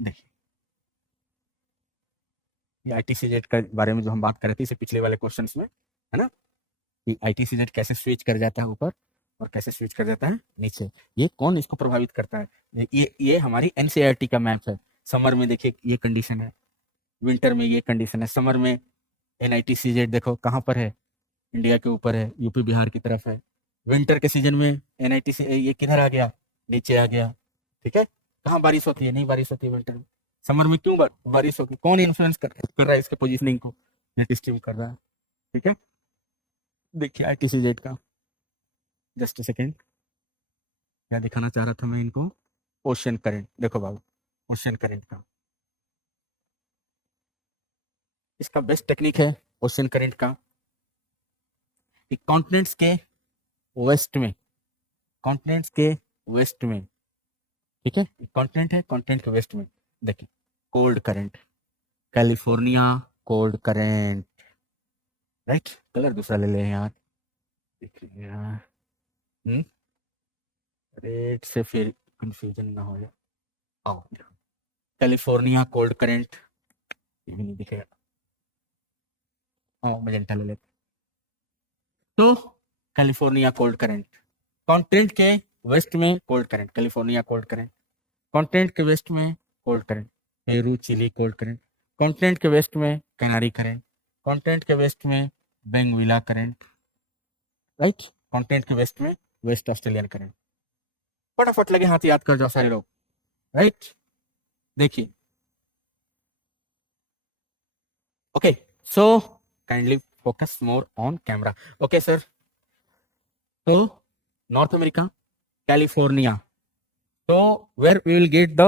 देखिए ये ITCZ के बारे में जो हम बात कर रहे थे इसे पिछले वाले क्वेश्चंस में, है ना, कि ITCZ कैसे स्विच कर जाता है ऊपर और कैसे स्विच कर जाता है नीचे. ये कौन इसको प्रभावित करता है? ये हमारी NCERT का मैप है. समर में देखिए ये कंडीशन है, विंटर में ये कंडीशन है, समर में NITCZ देखो कहाँ पर है, इंडिया के ऊपर है, यूपी बिहार की तरफ है. विंटर के सीजन में NITC ये किधर आ गया? नीचे आ गया. ठीक है, कहाँ बारिश होती है? नहीं बारिश होती है विंटर में. समर में क्यों बारिश होगी? कौन इन्फ्लुएंस कर रहा है इसके पोजीशनिंग को? जेट स्ट्रीम कर रहा है. ठीक है, देखिए ITCZ का, जस्ट सेकेंड, क्या दिखाना चाह रहा था मैं इनको? Ocean current. देखो बाबू, ओशियन करंट का इसका बेस्ट टेक्निक है ओशियन करंट का, कॉन्टिनेंट्स के वेस्ट में, कॉन्टिनेंट्स के वेस्ट में, ठीक है, कॉन्टिनेंट है, कॉन्टिनेंट के वेस्ट में. देखिए, cold current, California cold current, right. Colour दूसरा ले लें यार, देखिए यार, रेड से फिर कंफ्यूजन ना हो जाए. आओ, कैलिफोर्निया कोल्ड करंट, ये भी नहीं दिखेगा. आओ मैजेंटा ले लेते. तो कैलिफोर्निया कोल्ड करंट, कॉन्टिनेंट के वेस्ट में cold current, California cold current. Continent के वेस्ट में cold current, Peru chilli cold current. Continent के वेस्ट में कैनारी करंट. कॉन्टिनेंट के वेस्ट में बेंगविला करंट. राइट, कॉन्टिनेंट के वेस्ट में वेस्ट ऑस्ट्रेलियन करंट। फटाफट लगे हाथ, याद कर जाओ सारे लोग, राइट। देखिए, okay, so kindly focus more on camera. Okay sir, तो North America, California, so where we will get the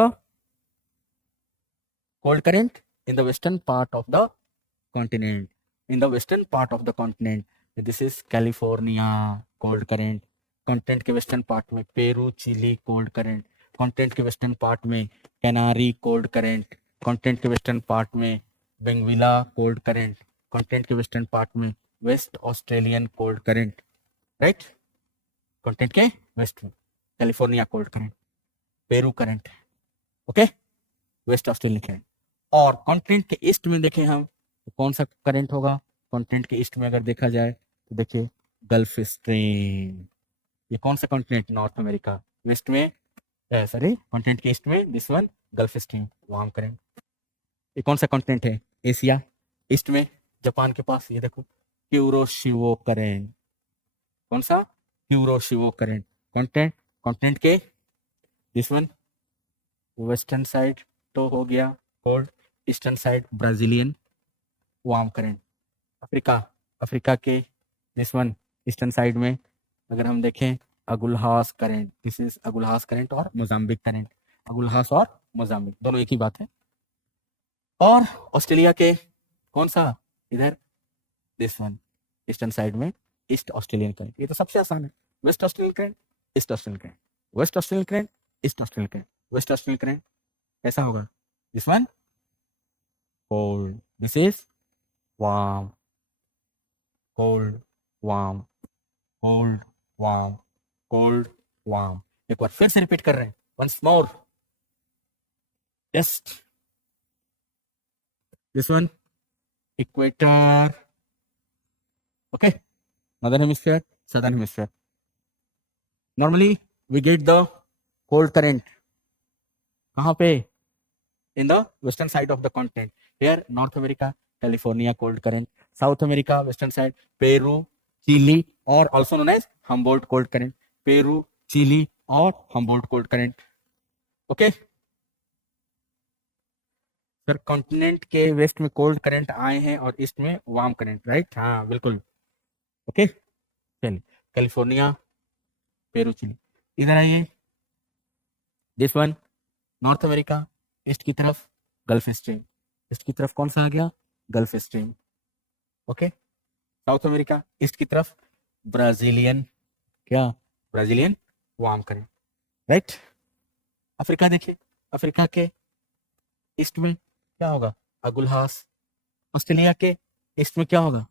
cold current? In the western part of the continent. In the western part of the continent, this is California cold current. continent के western part में Peru Chile cold current. continent के western part में Canary cold current. continent के western part में बेंगविला cold current. continent के western part में waste Australian cold current. right? continent के west में California cold current, Peru current, okay, waste Australian current. और continent के ईस्ट में देखें हम तो कौन सा करंट होगा? कॉन्टिनेंट के ईस्ट में अगर देखा जाए तो देखिए गल्फ स्ट्रीम। ये कौन सा कॉन्टिनेंट? North America. वेस्ट में सॉरी, कॉन्टिनेंट के ईस्ट में this one gulf stream, warm current. ये कौन सा कॉन्टिनेंट है? एशिया। ईस्ट में जापान के पास ये देखो क्यूरोशिवो करंट। कौन सा? क्यूरोशिवो करंट। कॉन्टिनेंट के दिस वन वेस्टर्न साइड तो हो गया cold, eastern side Brazilian warm current. Africa के दिस वन ईस्टर्न साइड में अगर हम देखें अगुल्हास करंट, दिस इज अगुल्हास करंट और मोजाम्बिक करंट। अगुल्हास और मोजाम्बिक दोनों एक ही बात है। और ऑस्ट्रेलिया के कौन सा? इधर दिस वन ईस्टर्न साइड में ईस्ट ऑस्ट्रेलियन करंट। ये तो सबसे आसान है, West Australian current, East Australian current, West Australian current, East Australian current. West Australian current कैसा होगा? This one cold, this is warm, cold warm, cold warm, cold warm. एक बार फिर से रिपीट कर रहे हैं, once more, just this one equator, okay, northern hemisphere, southern hemisphere. Normally we get the cold current कहाँ पे? In the western side of the continent. Here North America, California cold current, South America western side Peru, Chile और also known as Humboldt cold current. Peru, Chile और Humboldt cold current, okay. Sir continent के west में cold current आए हैं और east में warm current, right? हाँ बिल्कुल, ओके। चलिए, कैलिफोर्निया, पेरू, चिली। इधर आइए, this one North America, east की तरफ गल्फ स्ट्रीम। ईस्ट की तरफ कौन सा आ गया? Gulf stream, okay. South America, east की तरफ ब्राजीलियन, क्या? Brazilian warm current, right. Africa देखिए, अफ्रीका के ईस्ट में क्या होगा? अगुल्हास। ऑस्ट्रेलिया के ईस्ट में क्या होगा?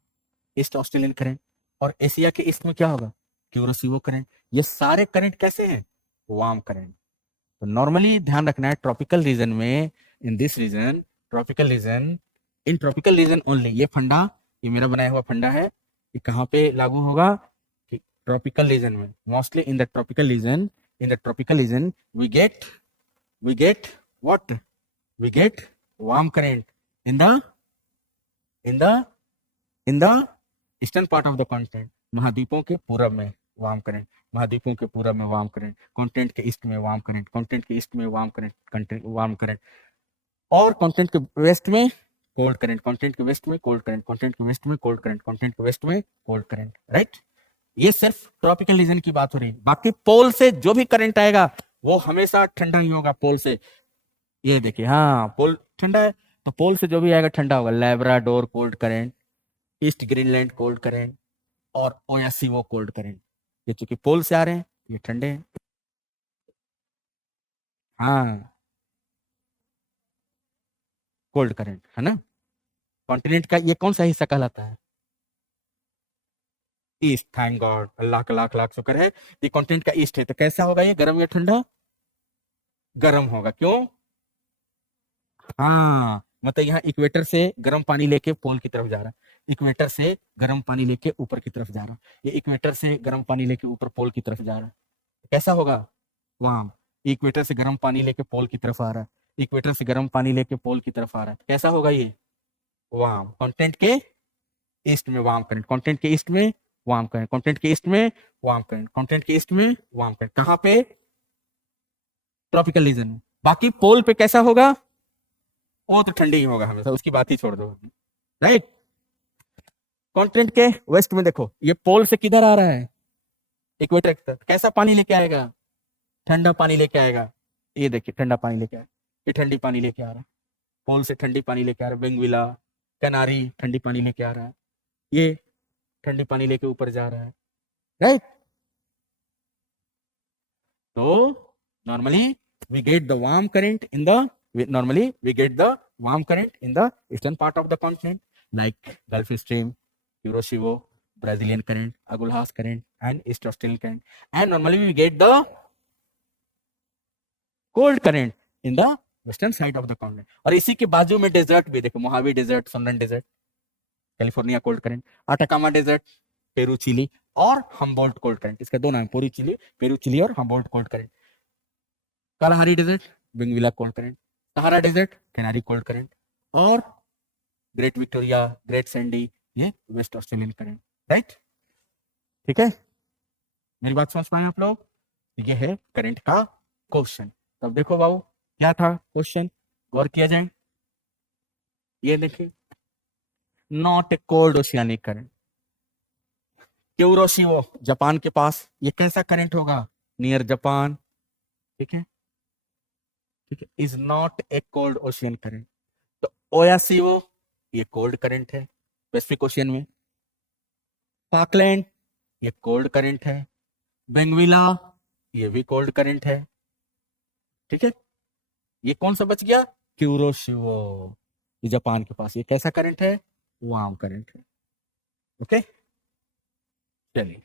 East Australian current. और एशिया के ईस्ट में क्या होगा? क्यूरोसिवो करंट। ये सारे करंट कैसे हैं? Warm current. तो नॉर्मली ध्यान रखना है ट्रॉपिकल रीजन में, in this region, tropical region, in tropical region only, ये फंडा, ये मेरा बनाया हुआ फंडा है, ये कहाँ पे लागू होगा? कि ट्रॉपिकल रीजन में, mostly in the tropical region. In the tropical region we get what? We get warm current in the eastern part of the continent. महाद्वीपों के पूरब में वार्म करंट, महाद्वीपों के पूरब में वार्म करंट, कॉन्टिनेंट के ईस्ट में वार्म करंट, कॉन्टिनेंट के ईस्ट में वार्म करंट, वार्म करंट। और कॉन्टिनेंट के वेस्ट में कोल्ड करंट, कॉन्टिनेंट के वेस्ट में कोल्ड करंट, कॉन्टिनेंट के वेस्ट में कोल्ड करंट, कॉन्टिनेंट के वेस्ट में कोल्ड करंट, राइट। ये सिर्फ ट्रॉपिकल रीजन की बात हो रही है। बाकी पोल से जो भी करंट आएगा वो हमेशा ठंडा ही होगा पोल से। ये देखिए, हाँ पोल ठंडा है तो पोल से जो भी आएगा ठंडा होगा। Labrador cold current, east Greenland cold current और ओयासिवो कोल्ड करंट, ये चूंकि पोल से आ रहे हैं ये ठंडे हैं। हाँ, कोल्ड करंट है ना। कॉन्टिनेंट का ये कौन सा हिस्सा कहलाता है? ईस्ट। थैंक गॉड, अल्लाह का लाख लाख शुक्र है, ये कॉन्टिनेंट का ईस्ट है। तो कैसा होगा ये? गर्म या ठंडा? गर्म होगा। क्यों? हाँ, मतलब यहाँ इक्वेटर से गर्म पानी लेके पोल की तरफ जा रहा है, इक्वेटर से गर्म पानी लेके ऊपर की तरफ जा रहा है, ये इक्वेटर से गर्म पानी लेके ऊपर पोल की तरफ जा रहा है। कैसा होगा? वार्म। इक्वेटर से गर्म पानी लेके पोल की तरफ आ रहा है, इक्वेटर से गर्म पानी लेके पोल की तरफ आ रहा है, कैसा होगा ये? वार्म। कॉन्टिनेंट के ईस्ट में वार्म करंट, कॉन्टिनेंट के ईस्ट में वार्म करंट, कॉन्टिनेंट के ईस्ट में वार्म करंट, कॉन्टिनेंट के ईस्ट में वार्म करंट, कहां पे? ट्रॉपिकल रीजन में। बाकी पोल पे कैसा होगा? वो तो ठंडी ही होगा हमेशा, उसकी बात ही छोड़ दो, राइट। कॉन्टिनेंट के वेस्ट में देखो, ये पोल से किधर आ रहा है? इक्वेटर की तरफ। कैसा पानी लेके आएगा? ठंडा पानी लेके आएगा। ये देखिए ठंडा पानी लेके आया, ये ठंडी पानी लेके आ रहा है, पोल से ठंडी पानी लेके आ रहा है। बेंगविला, कनारी ठंडी पानी लेके आ रहा है, ये ठंडी पानी लेके ऊपर जा रहा है, राइट। तो normally we get the warm current in the normally we get the warm current in the eastern part of the continent, like Gulf Stream, Kuroshio, Brazilian current, Agulhas current, and East Australian current. And normally we get the cold current in the western side of the continent. और इसी के बाजू में desert भी देखो, Mojave Desert, Sonoran Desert, California cold current, Atacama Desert, Peru Chile, और Humboldt cold current. इसका दो नाम, पेरू चिली और Humboldt cold current. Kalahari desert, Benguela cold current, Sahara desert, Canary cold current, और ग्रेट विक्टोरिया, ग्रेट सैंडी, ये West Australian current, right. ठीक है, मेरी बात समझ पाए आप लोग? ये है करंट का क्वेश्चन। तब देखो बाबू क्या था क्वेश्चन, गौर किया जाए। ये देखिए, not a cold oceanic current, Kuroshio Japan के पास, ये कैसा करंट होगा? नियर जापान, ठीक है, ठीक है, is not a cold ocean current. तो ओयासीओ ये कोल्ड करंट है पैसिफिक ओशियन में, पाकलैंड ये कोल्ड करंट है, बेंगविला ये भी कोल्ड करंट है, ठीक है। ये कौन सा बच गया? क्यूरोशियो, ये जापान के पास, ये कैसा करंट है? वार्म करंट है, ओके। चलिए,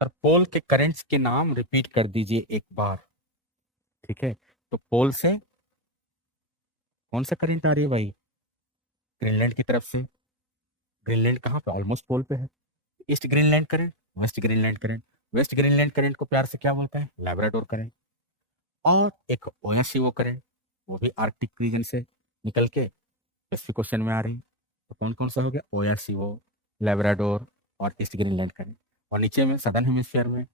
और पोल के करंट्स के नाम रिपीट कर दीजिए एक बार, ठीक है। तो पोल से कौन सा करंट आ रही है भाई? ग्रीनलैंड की तरफ से। ग्रीनलैंड कहाँ पे? ऑलमोस्ट पोल पे है। East Greenland current, West Greenland current. West Greenland current को प्यार से क्या बोलते हैं? Labrador current. और एक ओयासिओ करंट, वो भी आर्कटिक रीजन से निकल के पैसिफिक ओशन में आ रही है। तो कौन कौन सा हो गया? ओयासिओ, लैब्राडोर और ईस्ट ग्रीनलैंड करंट। और नीचे में सदर्न हेमिस्फीयर में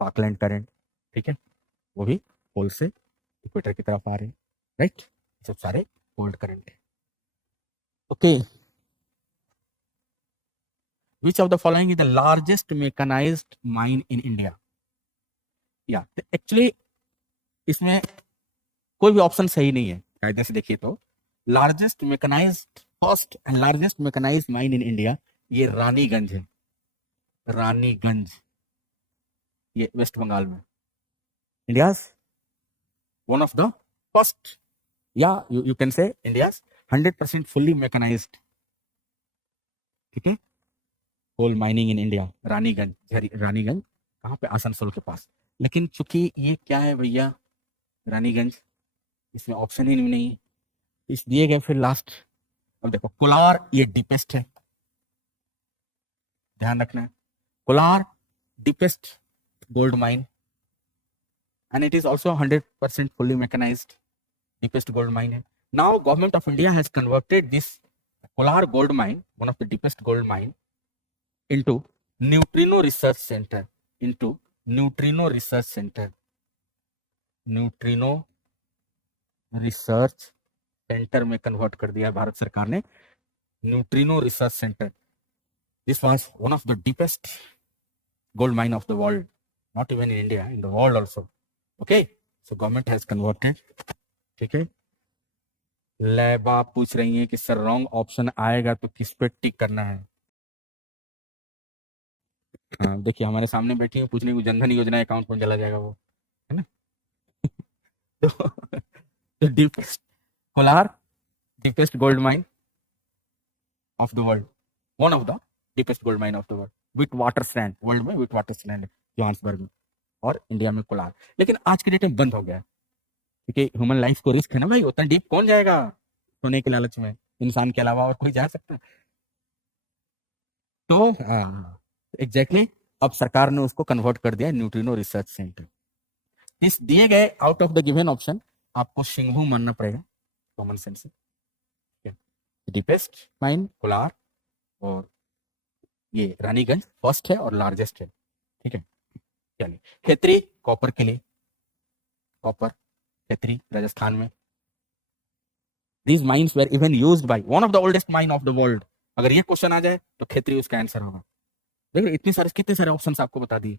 पाकलैंड करंट, ठीक है, वो भी पोल से इक्वेटर की तरफ आ रहे हैं, राइट। सब सारे कोल्ड करंट है, okay. Which of the following is the largest mechanized mine in India? या एक्चुअली इसमें कोई भी ऑप्शन सही नहीं है कायदे से देखिए तो। Largest mechanised, first and largest mechanised mine in India, ये रानीगंज है। रानीगंज, ये वेस्ट बंगाल में, India's one of the first, या you can say India's 100% fully mechanised, ठीक है, coal mining in India, Raniganj. Raniganj कहाँ पे? आसनसोल के पास। लेकिन चूंकि ये क्या है भैया, रानीगंज, इसमें ऑप्शन ही नहीं है, इस दिए गए फिर लास्ट। अब देखो, कोलार ये डीपेस्ट है, ध्यान रखना है, Kolar deepest gold mine, and it is also 100% fully mechanised deepest gold mine है। Now Government of India has converted this Kolar gold mine, one of the deepest gold mine, into neutrino research center, into neutrino research center, neutrino research center में convert कर दिया भारत सरकार ने, neutrino research centre. This was one of the deepest gold mine of the world, not even in India, in the world also, okay. So government has converted, ठीक है। Lab आप पूछ रही हैं कि सर रॉन्ग ऑप्शन आएगा तो किस पे टिक करना है? हाँ देखिए, हमारे सामने बैठी हूँ, पूछने को जनधन योजना अकाउंट में चला जाएगा वो, है ना। तो deepest Kolar, deepest gold mine of the world, one of the deepest gold mine of the world, with water stand, world में विथ वाटर स्टैंड जोहान्सबर्ग में, और इंडिया में कोलार। लेकिन आज के डेट में बंद हो गया है, क्योंकि ह्यूमन लाइफ को रिस्क है ना भाई, उतना डीप कौन जाएगा सोने के लालच में, इंसान के अलावा और कोई जा सकता है? तो एग्जैक्टली अब सरकार ने उसको कन्वर्ट कर दिया न्यूट्रिनो रिसर्च सेंटर। इस दिए गए out of the given option आपको शिंगभू मानना पड़ेगा कॉमन सेंस से, डीपेस्ट माइन कोलार और ये रानीगंज फर्स्ट है और लार्जेस्ट है, ठीक है। चलिए, खेतरी कॉपर के लिए, कॉपर खेतरी राजस्थान में। These mines were even used by one of the oldest mine of the world। अगर ये क्वेश्चन आ जाए तो खेतरी उसका आंसर होगा। देखिए इतने सारे कितने सारे ऑप्शंस आपको बता दिए।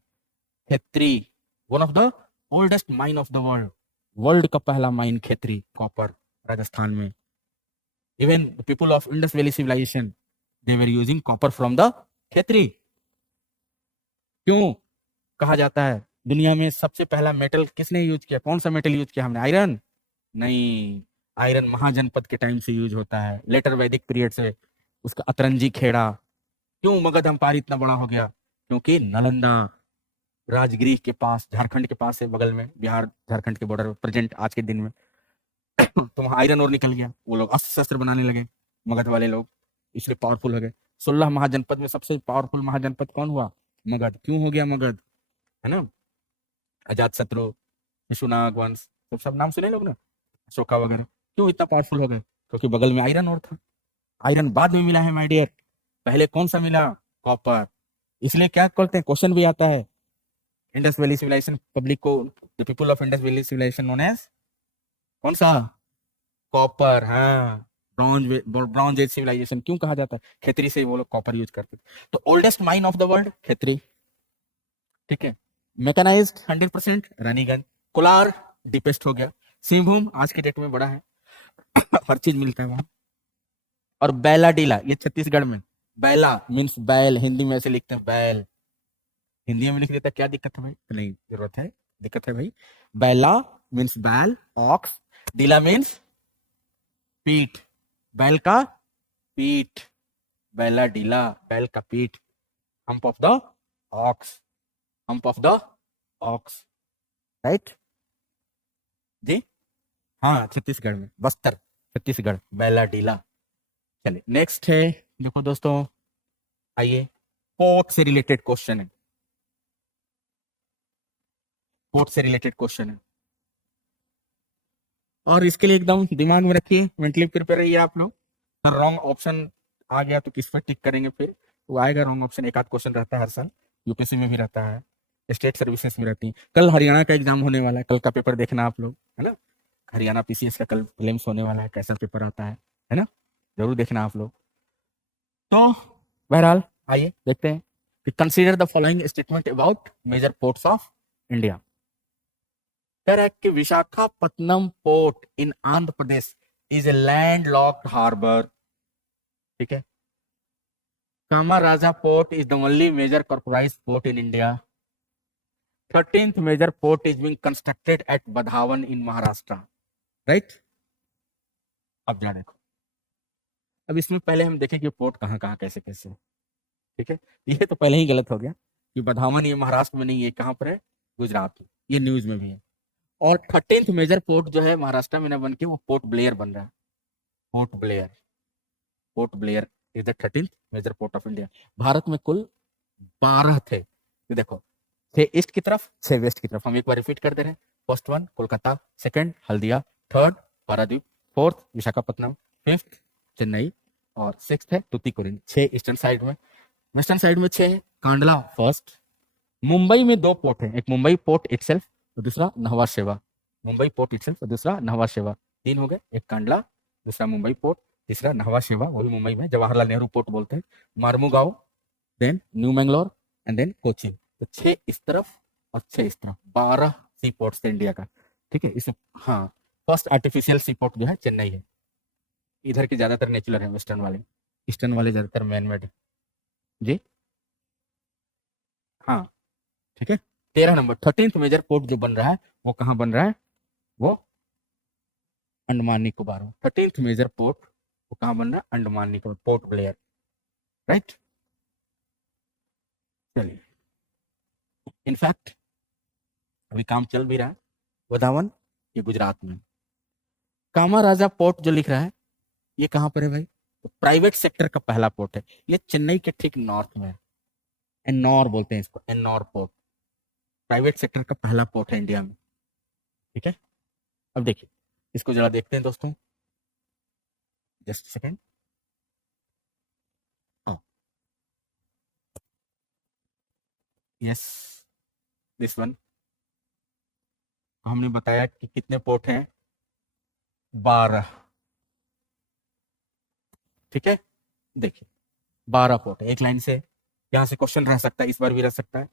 Khetri one of the oldest mine of the world, world का पहला माइन खेतरी कॉपर राजस्थान में। Even the people of Indus valley civilisation they were using copper from the Khetri. क्यों कहा जाता है दुनिया में सबसे पहला मेटल किसने यूज किया, कौन सा मेटल यूज किया हमने, आयरन नहीं, आयरन महाजनपद के टाइम से यूज होता है, लेटर वैदिक पीरियड से उसका अतरंजी खेड़ा। क्यों मगध अम्पायर इतना बड़ा हो गया, क्योंकि नालंदा राजगृह के पास, झारखंड के पास है, बगल में बिहार झारखंड के बॉर्डर प्रेजेंट आज के दिन में तो वहां आयरन और निकल गया, वो लोग अस्त्र शस्त्र बनाने लगे मगध वाले लोग, इसलिए पावरफुल हो गए। 16 महाजनपद में सबसे पावरफुल महाजनपद कौन हुआ, मगध। क्यों हो गया मगध, है ना, अजात शत्रु, शिशुनाग वंश, तो सब नाम सुने लोग ना, अशोका वगैरह। क्यों इतना पावरफुल हो गए, क्योंकि बगल में आयरन और था। आयरन बाद में मिला है माय डियर, पहले कौन सा मिला, कॉपर। इसलिए क्या करते हैं, क्वेश्चन भी आता है, इंडस वैली सिविलाइजेशन पब्लिक को, the people of Indus valley civilisation known as कौन सा, कॉपर। हाँ, ब्रॉन्ज एज सिविलाइजेशन क्यों कहा जाता है, खेतरी से वो लोग कॉपर यूज करते थे। तो oldest mine of the world Khetri, ठीक है। मैकेनाइज्ड 100% रानीगंज। कोलार डीपेस्ट हो गया। सिंहभूम आज के डेट में बड़ा है हर चीज मिलता है वहां। और बैलाडीला ये छत्तीसगढ़ में, बैला मीन्स बैल, हिंदी में ऐसे लिखते हैं बैल, हिंदी में लिख देता, क्या दिक्कत है भाई, तो नहीं जरूरत है, दिक्कत है भाई। बैला मीन्स बैल, ऑक्स, डीला मीन्स पीठ, बैल का पीठ, बैला डीला बैल का पीठ, hump of the ox, hump of the ox, right जी। हाँ छत्तीसगढ़ में, बस्तर छत्तीसगढ़, बैला डीला। चलिए नेक्स्ट है, देखो दोस्तों, आइए पोर्ट से रिलेटेड क्वेश्चन है, पोर्ट से रिलेटेड क्वेश्चन है, और इसके लिए एकदम दिमाग में रखिए, मेंटली प्रिपेयर रहिए आप लोग। रॉन्ग ऑप्शन आ गया तो किस पर टिक करेंगे, फिर वो आएगा रॉन्ग ऑप्शन। एक आध क्वेश्चन रहता है हर साल, यूपीएससी में भी रहता है, स्टेट सर्विसेज में रहती है। कल हरियाणा का एग्जाम होने वाला है, कल का पेपर देखना आप लोग, है ना, हरियाणा पीसीएस का कल प्रीलिम्स होने वाला है, कैसा पेपर आता है ना, जरूर देखना आप लोग। तो बहरहाल आइए देखते हैं कि consider the following statement about major ports of India. कह रहा है कि Visakhapatnam port in Andhra Pradesh is a landlocked harbour, ठीक है। Kamaraja port is the only major corporatised port in India. 13th major port is being constructed at Vadhavan in Maharashtra, right. अब जरा देखो, अब इसमें पहले हम देखें कि पोर्ट कहाँ कहाँ कैसे कैसे, ठीक है। ये तो पहले ही गलत हो गया कि बधावन ये महाराष्ट्र में नहीं है, कहाँ पर है, गुजरात में, ये न्यूज में भी है। और 13th मेजर पोर्ट जो है महाराष्ट्र में ना बन के वो पोर्ट ब्लेयर बन रहा है, port Blair, port Blair is the 13th major port of India. Bharat में कुल 12 थे, तो देखो 6 ईस्ट की तरफ, 6 वेस्ट की तरफ। हम एक बार रिपीट कर दे रहे हैं, first one Kolkata, second Haldia, third Paradip, fourth Visakhapatnam, fifth Chennai, और सिक्स्थ है तुतीकोरिन। 6 ईस्टर्न साइड में, वेस्टर्न साइड में 6 है, कांडला फर्स्ट। मुंबई में 2 पोर्ट है, एक मुंबई पोर्ट इटसेल्फ और दूसरा नहवा शेवा, मुंबई पोर्ट इटसेल्फ और दूसरा नहवा शेवा, 3 हो गए, एक कांडला, दूसरा मुंबई पोर्ट, तीसरा नहवा शेवा, वो भी मुंबई में, जवाहरलाल नेहरू पोर्ट बोलते हैं, Marmugao, then new Mangalore and then Cochin. तो 6 इस तरफ और 6 इस तरफ, 12 सी पोर्ट्स थे इंडिया का, ठीक है। इस हाँ, फर्स्ट आर्टिफिशियल सी पोर्ट जो है चेन्नई है। इधर के ज्यादातर नेचुरल है, वेस्टर्न वाले, ईस्टर्न वाले ज्यादातर मैन मेड जी। हाँ ठीक है। 13 नंबर 13th मेजर पोर्ट जो बन रहा है वो कहाँ बन रहा है, वो अंडमान निकोबार में। 13th मेजर पोर्ट वो कहाँ बन रहा है, Andaman Nicobar, port Blair, right. चलिए, इनफैक्ट अभी काम चल भी रहा है, वधावन ये गुजरात में। कामाराजा पोर्ट जो लिख रहा है ये कहाँ पर है भाई, तो प्राइवेट सेक्टर का पहला पोर्ट है, ये चेन्नई के ठीक नॉर्थ में है, एन्नौर बोलते हैं इसको, एन्नौर पोर्ट, प्राइवेट सेक्टर का पहला पोर्ट है इंडिया में, ठीक है। अब देखिए इसको जरा देखते हैं दोस्तों, just second. Yes, this one. हमने बताया कि कितने पोर्ट हैं, 12। ठीक है, देखिए 12 पोर्ट है एक लाइन से। यहाँ से क्वेश्चन रह सकता है, इस बार भी रह सकता है,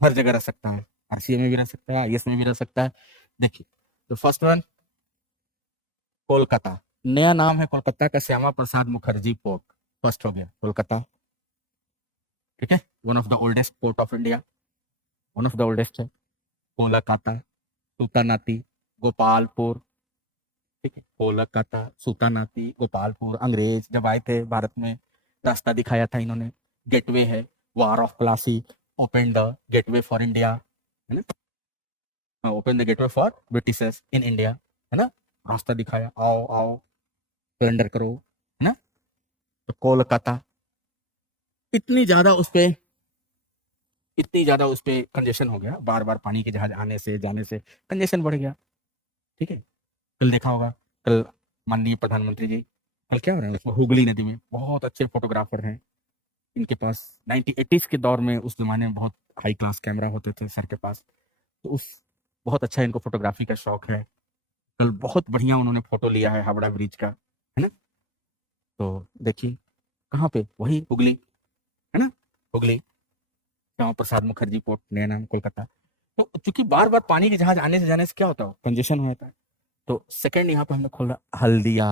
हर जगह रह सकता है, आरसीए में भी रह सकता है, आईएएस में भी रह सकता है। देखिए तो फर्स्ट वन कोलकाता, नया नाम है कोलकाता का, श्यामा प्रसाद मुखर्जी पोर्ट। फर्स्ट हो गया कोलकाता। ठीक है, one of the oldest port of India, one of the oldest है कोलकाता। सुल्तानाती, गोपालपुर। ठीक है, कोलकाता, सुल्तानाती, गोपालपुर। अंग्रेज जब आए थे भारत में, रास्ता दिखाया था इन्होंने। गेटवे है, war of Plassey, open the gateway for India, है ना, open the gateway for Britishers in India, है ना, रास्ता दिखाया, आओ आओ सरेंडर करो, है ना। तो कोलकाता, इतनी ज्यादा उस पे कंजेशन हो गया, बार बार पानी के जहाज आने से जाने से कंजेशन बढ़ गया। ठीक है, कल देखा होगा, कल माननीय प्रधानमंत्री जी कल क्या हो रहा है उसमें, हुगली नदी में बहुत अच्छे फोटोग्राफर हैं इनके पास। 1980s के दौर में, उस जमाने में बहुत हाई क्लास कैमरा होते थे सर के पास, तो उस बहुत अच्छा इनको फोटोग्राफी का शौक है। कल बहुत बढ़िया उन्होंने फोटो लिया है हावड़ा ब्रिज का, है ना। तो देखिए कहाँ पे, वही हुगली, है ना, हुगली, श्यामा प्रसाद मुखर्जी पोर्ट, नया नाम कोलकाता। तो चूंकि बार बार पानी के जहाज आने से जाने से क्या होता है, कंजेशन हो जाता है। तो सेकंड यहाँ पे हमने खोला हल्दिया,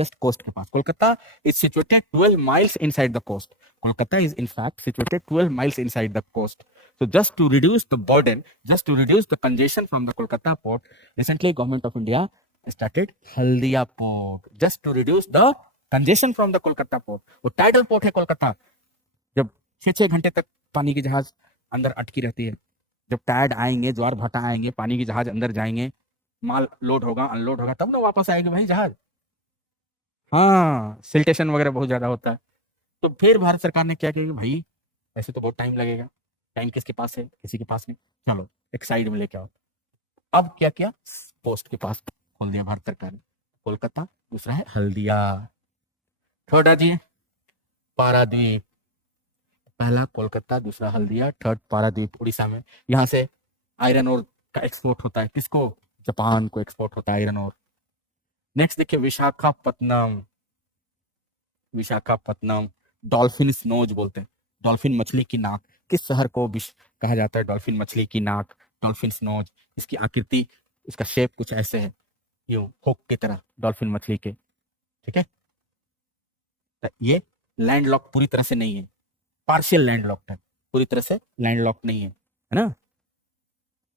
जस्ट कोस्ट के पास। Kolkata is situated 12 miles inside the coast. Kolkata is in fact situated 12 miles inside the coast. So just to reduce the burden, just to reduce the congestion from the Kolkata port, recently government of India started Haldia port, just to reduce the congestion from the Kolkata port. वो tidal port है कोलकाता, जब 6-6 घंटे तक पानी की जहाज अंदर अटकी रहती है। जब टाइड आएंगे, ज्वार भाटा आएंगे, पानी की जहाज अंदर जाएंगे, माल लोड होगा, अनलोड होगा, तब ना वापस आएगी भाई जहाज। हाँ, सिल्टेशन वगैरह बहुत ज्यादा होता है। तो फिर भारत सरकार ने क्या किया कि भाई ऐसे तो बहुत टाइम लगेगा, टाइम किसके पास है, किसी के पास नहीं, चलो एक साइड में लेके आओ। अब क्या किया, पोस्ट के पास खोल दिया भारत सरकार ने, कोलकाता, दूसरा है हल्दिया। थर्ड आ जी पारादीप, पहला कोलकाता, दूसरा हल्दिया, थर्ड पारादीप उड़ीसा में। यहाँ से आयरन ओर का एक्सपोर्ट होता है, किसको, जापान को एक्सपोर्ट होता है आयरन ओर। नेक्स्ट देखिए विशाखापत्तनम, विशाखापत्तनम डॉल्फिन स्नोज बोलते हैं, डॉल्फिन मछली की नाक। किस शहर को कहा जाता है डॉल्फिन मछली की नाक, डॉल्फिन स्नोज। इसकी आकृति, इसका शेप कुछ ऐसे है, यूं हुक की तरह, डॉल्फिन मछली के। ठीक है, तो ये लैंडलॉक पूरी तरह से नहीं है, पार्शियल लैंडलॉक्ड है, पूरी तरह से लैंडलॉक नहीं है ना।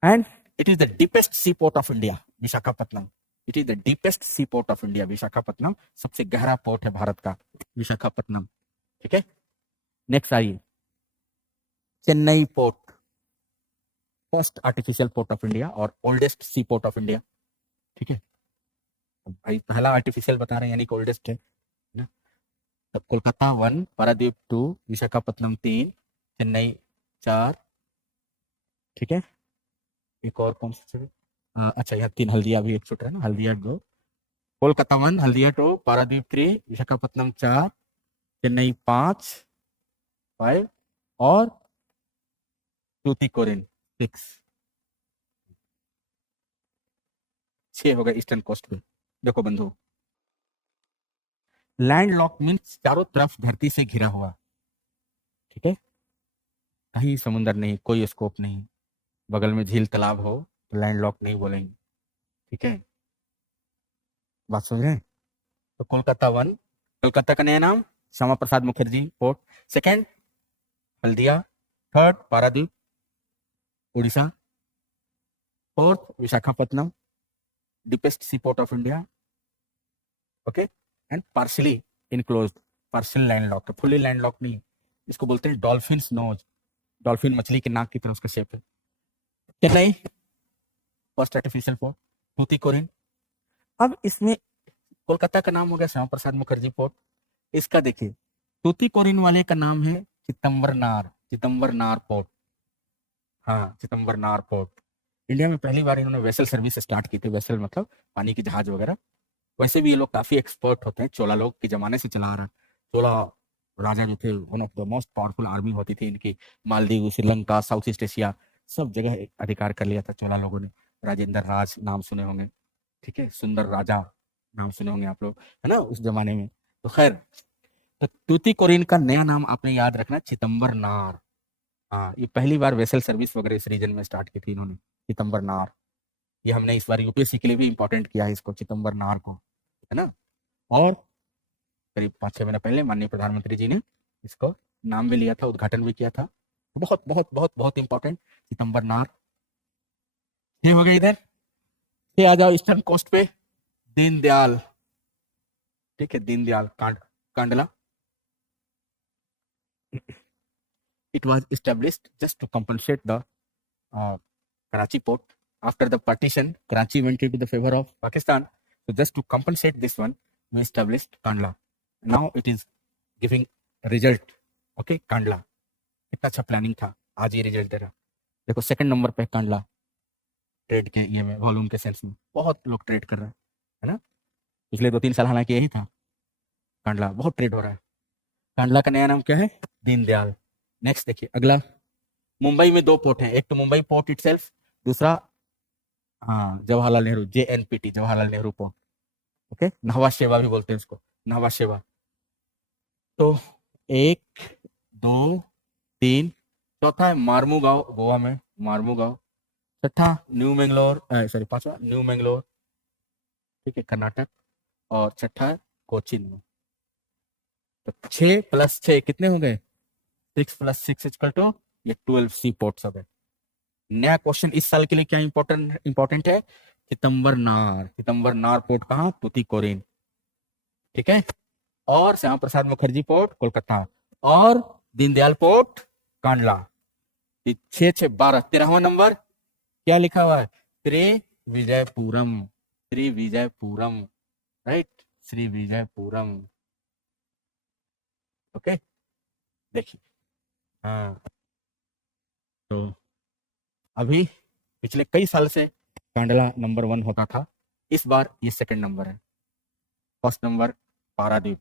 And it is the deepest sea port of India, Visakhapatnam. It is the deepest sea port of India, Visakhapatnam सबसे गहरा पोर्ट है भारत का, विशाखापत्तनम। ठीक है, नेक्स्ट आइए Chennai port, first artificial port of India और oldest sea port of India. ठीक है, भाई पहला आर्टिफिशियल बता रहे हैं यानी कि ओल्डेस्ट है ना। तब कोलकाता 1, पारादीप 2, विशाखापत्तनम 3, चेन्नई 4। ठीक है, एक और कौन सा जगह, अच्छा यहाँ 3, हल्दिया भी एक छूट रहा है ना, हल्दिया 2, कोलकाता 1, हल्दिया 2, पारादीप 3, विशाखापत्तनम 4, चेन्नई 5 और टूटिकोरिन 6 हो गए ईस्टर्न कोस्ट पे। देखो बंधु, लैंडलॉक मीन्स चारों तरफ धरती से घिरा हुआ। ठीक है, कहीं समुंदर नहीं, कोई स्कोप नहीं, बगल में झील तालाब हो तो लैंडलॉक नहीं बोलेंगे। ठीक है, बात समझ रहे हैं। तो कोलकाता 1, कोलकाता का नया नाम Shyama Prasad Mukherjee port. Second Haldia, third Paradip Orissa, fourth Visakhapatnam, deepest sea port of India. Okay, and partially enclosed, partial landlock, fully landlock नहीं, इसको बोलते हैं डॉल्फिन नोज, डॉल्फिन मछली के नाक की तरह उसका शेप है। Chennai first artificial port, Tuticorin. अब इसमें कोलकाता का नाम हो गया श्यामा प्रसाद मुखर्जी पोर्ट, इसका देखिए टूटिकोरिन वाले का नाम है चिदम्बरनार, चिदम्बरनार पोर्ट। हाँ, चिदम्बरनार पोर्ट। इंडिया में पहली बार इन्होंने वेसल सर्विस स्टार्ट की थी, वेसल मतलब पानी की जहाज वगैरह। वैसे भी ये लोग काफी एक्सपर्ट होते हैं, चोला लोग के जमाने से चला आ रहा है। चोला राजा जो थे, one of the most powerful army होती थी इनकी, Maldives, Sri Lanka, south east Asia सब जगह अधिकार कर लिया था चोला लोगों ने। राजेंद्र राज नाम सुने होंगे, ठीक है, सुंदर राजा नाम सुने होंगे आप लोग, है ना, उस जमाने में। तो खैर, तो तूतीकोरिन का नया नाम आपने याद रखना, चिदंबर नार। हाँ, ये पहली बार वेसल सर्विस वगैरह इस रीजन में स्टार्ट की थी इन्होंने, चिदंबर नार। ये हमने इस बार यूपीएससी के लिए भी इंपॉर्टेंट किया है इसको, चिदंबर नार को, है ना। और करीब 5-6 महीने पहले माननीय प्रधानमंत्री जी ने इसको नाम भी लिया था, उद्घाटन भी किया था। बहुत बहुत बहुत बहुत इंपॉर्टेंट, चिदंबर नार। ये हो गया इधर। ये आ जाओ ईस्टर्न कोस्ट पे, दीनदयाल, ठीक है, Deendayal Kandla. It was established just to compensate the Karachi port. After the partition, Karachi went into the favor of Pakistan. So just to compensate this one, we established Kandla. Now it is giving result. Okay, Kandla. कितना अच्छा planning था, आज ये result दे रहा। देखो second number पे Kandla, trade के ये में, वॉल्यूम के सेंस में बहुत लोग ट्रेड कर रहे हैं, है ना। पिछले 2-3 साल हालांकि यही था, कांडला बहुत ट्रेड हो रहा है। कांडला का नया नाम क्या है? दीनदयाल। नेक्स्ट देखिए अगला, मुंबई में 2 पोर्ट हैं, एक तो मुंबई पोर्ट इटसेल्फ, दूसरा हाँ Jawaharlal Nehru, JNPT, Jawaharlal Nehru port. Okay, Nhava Sheva भी बोलते हैं उसको, नहवा शेवा। तो 1, 2, 3, चौथा है मार्मुगांव, गोवा में मार्मुगांव। छठा न्यू मैंगलोर, सॉरी 5वां न्यू मैंगलोर, ठीक है, कर्नाटक। और छठा है कोचिन में। तो 6 + 6 कितने हो गए? 6 + 6 = ये 12 सी पोर्ट्स हो गए। नया क्वेश्चन इस साल के लिए क्या इंपॉर्टेंट है? चिदंबर नार पोर्ट कहाँ? तूतीकोरिन, ठीक है। और श्यामा प्रसाद मुखर्जी पोर्ट कोलकाता, और दीनदयाल पोर्ट कांडला। 6 6 12, 13वां नंबर क्या लिखा हुआ है? श्रीविजयपुरम, श्रीविजयपुरम, राइट, श्रीविजयपुरम। ओके, देखिए, हाँ, तो अभी पिछले कई साल से कांडला नंबर 1 होता था, इस बार ये सेकंड नंबर है। फर्स्ट नंबर पारादीप,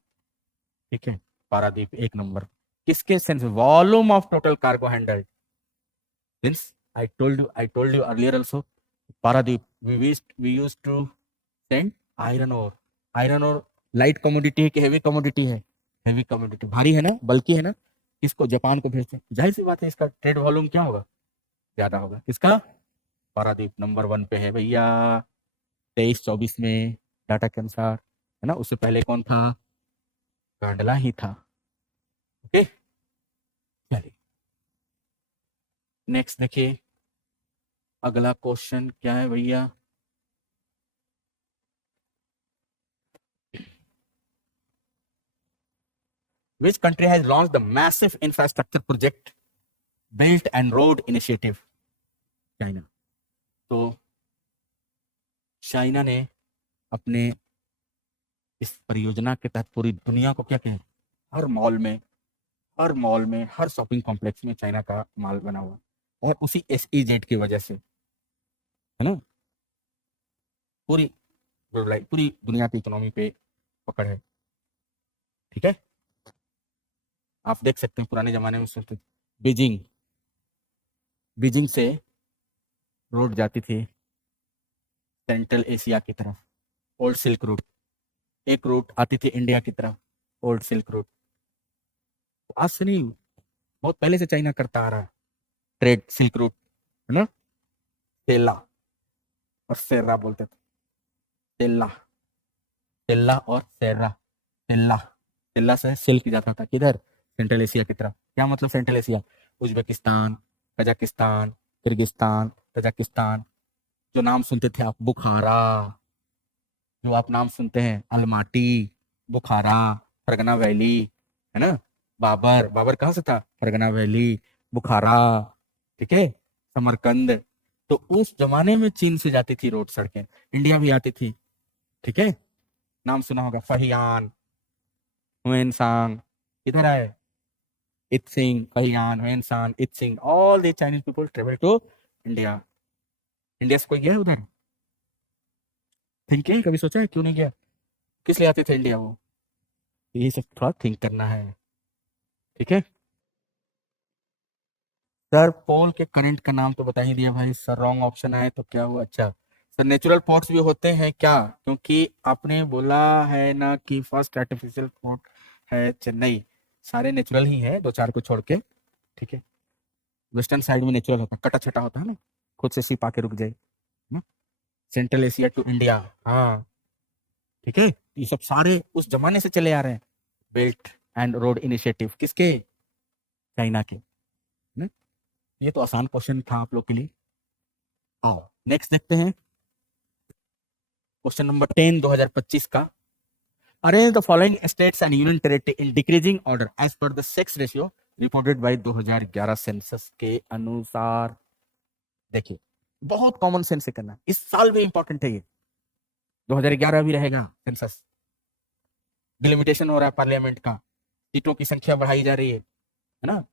ठीक है, पारादीप 1 नंबर। किसके sense? Volume of total cargo handled. Since I told you earlier also, Paradip, we used to send iron ore. Iron ore light commodity है कि हेवी कमोडिटी है? हेवी कमोडिटी, भारी है ना, बल्कि है ना। किसको? जापान को भेजते हैं। जाहिर सी बात है इसका ट्रेड वॉल्यूम क्या होगा? ज्यादा होगा। किसका? पारादीप नंबर 1 पे है भैया, 23-24 में डाटा के अनुसार, है ना। उससे पहले कौन था? कांडला ही था। ओके, चलिए नेक्स्ट देखिए, अगला क्वेश्चन क्या है भैया? Which country has launched the massive infrastructure project Belt and Road Initiative? China. तो चाइना ने अपने इस परियोजना के तहत पूरी दुनिया को क्या कहें, हर मॉल में, हर शॉपिंग कॉम्प्लेक्स में चाइना का माल बना हुआ, और उसी SEZ की वजह से, है ना, पूरी दुनिया की इकोनॉमी पे पकड़ है, ठीक है। आप देख सकते हैं पुराने जमाने में सोचते, बीजिंग से रोड जाती थी सेंट्रल एशिया की तरफ, ओल्ड सिल्क रूट। एक रूट आती थी इंडिया की तरफ, ओल्ड सिल्क रूट। आज से नहीं, बहुत पहले से चाइना करता आ रहा है ट्रेड, सिल्क रूट, है ना। सेला और सेरा बोलते थे, सेला और सेरा। सेला से सिल्क जाता था किधर? सेंट्रल एशिया की तरफ। क्या मतलब central Asia? Uzbekistan, Kazakhstan, Kyrgyzstan, Tajikistan. जो नाम सुनते थे आप, बुखारा, जो आप नाम सुनते हैं, अलमाटी, बुखारा, फरगना वैली, है ना। बाबर कहाँ से था? फरगना वैली, बुखारा, ठीक है, समरकंद। तो उस जमाने में चीन से जाती थी रोड, सड़कें, इंडिया भी आती थी, ठीक है। नाम सुना होगा, फहियान, हुएनसांग, इधर आए, Itsing, Fahien, Hiuen Tsang, Itsing, all the Chinese people travel to India. India से कोई गया उधर? थिंक किया, कभी सोचा है क्यों नहीं गया? किस लिए आते थे इंडिया वो? यही सब थोड़ा थिंक करना है, ठीक है सर, पोल के करंट का नाम तो बता ही दिया भाई सर। रॉन्ग ऑप्शन आए तो क्या हुआ? अच्छा सर, नेचुरल पोर्ट्स भी होते हैं क्या? क्योंकि आपने बोला है ना कि फर्स्ट आर्टिफिशियल पोर्ट है चेन्नई। सारे नेचुरल ही है, दो चार को छोड़ के। ठीक है, वेस्टर्न साइड में नेचुरल होता है, कटा छटा होता है ना, खुद से सिप आके रुक जाए ना। सेंट्रल एशिया टू इंडिया, हाँ ठीक है। ये सब सारे उस जमाने से चले आ रहे हैं। बेल्ट एंड रोड इनिशिएटिव किसके? चाइना के ना? ये तो आसान क्वेश्चन था आप लोग के लिए। आओ नेक्स्ट देखते हैं क्वेश्चन नंबर 10 2025 का। Arrange the following states and union territory in decreasing order as per the sex ratio reported by 2011 census के अनुसार। देखिए बहुत कॉमन सेंस से करना, इस साल भी इंपॉर्टेंट है ये। 2011 भी रहेगा सेंसस। डिलिमिटेशन हो रहा है पार्लियामेंट का, सीटों की संख्या बढ़ाई जा रही है ना।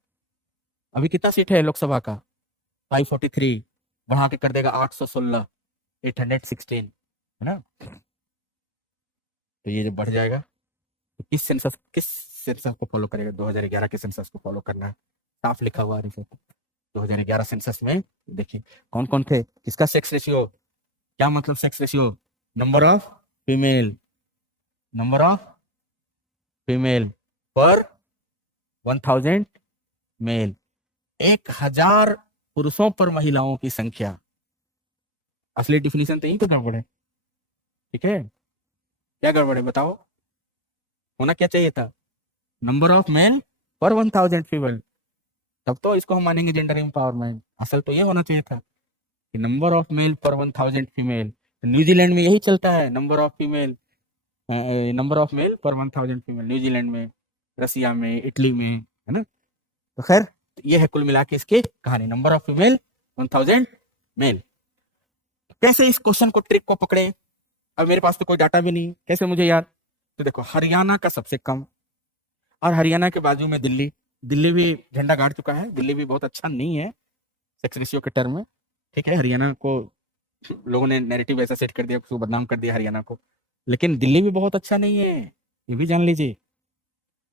अभी कितना सीट है लोकसभा का? 543, बढ़ा के कर देगा 816, 816 है ना। तो ये जब बढ़ जाएगा तो किस सेंसस को फॉलो करेगा? 2011 के सेंसस को फॉलो करना है, साफ लिखा हुआ है रिपोर्ट। 2011 सेंसस में देखिए कौन कौन थे, किसका सेक्स रेशियो, क्या मतलब sex ratio? Number of female पर 1000 मेल, 1000 पुरुषों पर महिलाओं की संख्या। असली डिफिनीशन तो यही तो गड़बड़ है। ठीक है, क्या गड़बड़ है बताओ? होना क्या चाहिए था? नंबर ऑफ मेल पर 1000 फीमेल, तब तो इसको हम मानेंगे जेंडर एम्पावरमेंट। असल तो ये होना चाहिए था कि नंबर ऑफ मेल पर 1000 फीमेल। न्यूजीलैंड में यही चलता है, नंबर ऑफ मेल पर 1000 फीमेल। न्यूजीलैंड में, रसिया में, इटली में, है ना। तो खैर ये है कुल मिला के इसकी कहानी, नंबर ऑफ फीमेल 1000 मेल। कैसे इस क्वेश्चन को, ट्रिक को पकड़े? अब मेरे पास तो कोई डाटा भी नहीं, कैसे मुझे याद? तो देखो हरियाणा का सबसे कम, और हरियाणा के बाजू में दिल्ली। दिल्ली भी झंडा गाड़ चुका है, दिल्ली भी बहुत अच्छा नहीं है सेक्स रेशियो के टर्म में। ठीक है, हरियाणा को लोगों ने नैरेटिव ऐसा सेट कर दिया, उसको बदनाम कर दिया हरियाणा को, लेकिन दिल्ली भी बहुत अच्छा नहीं है, ये भी जान लीजिए।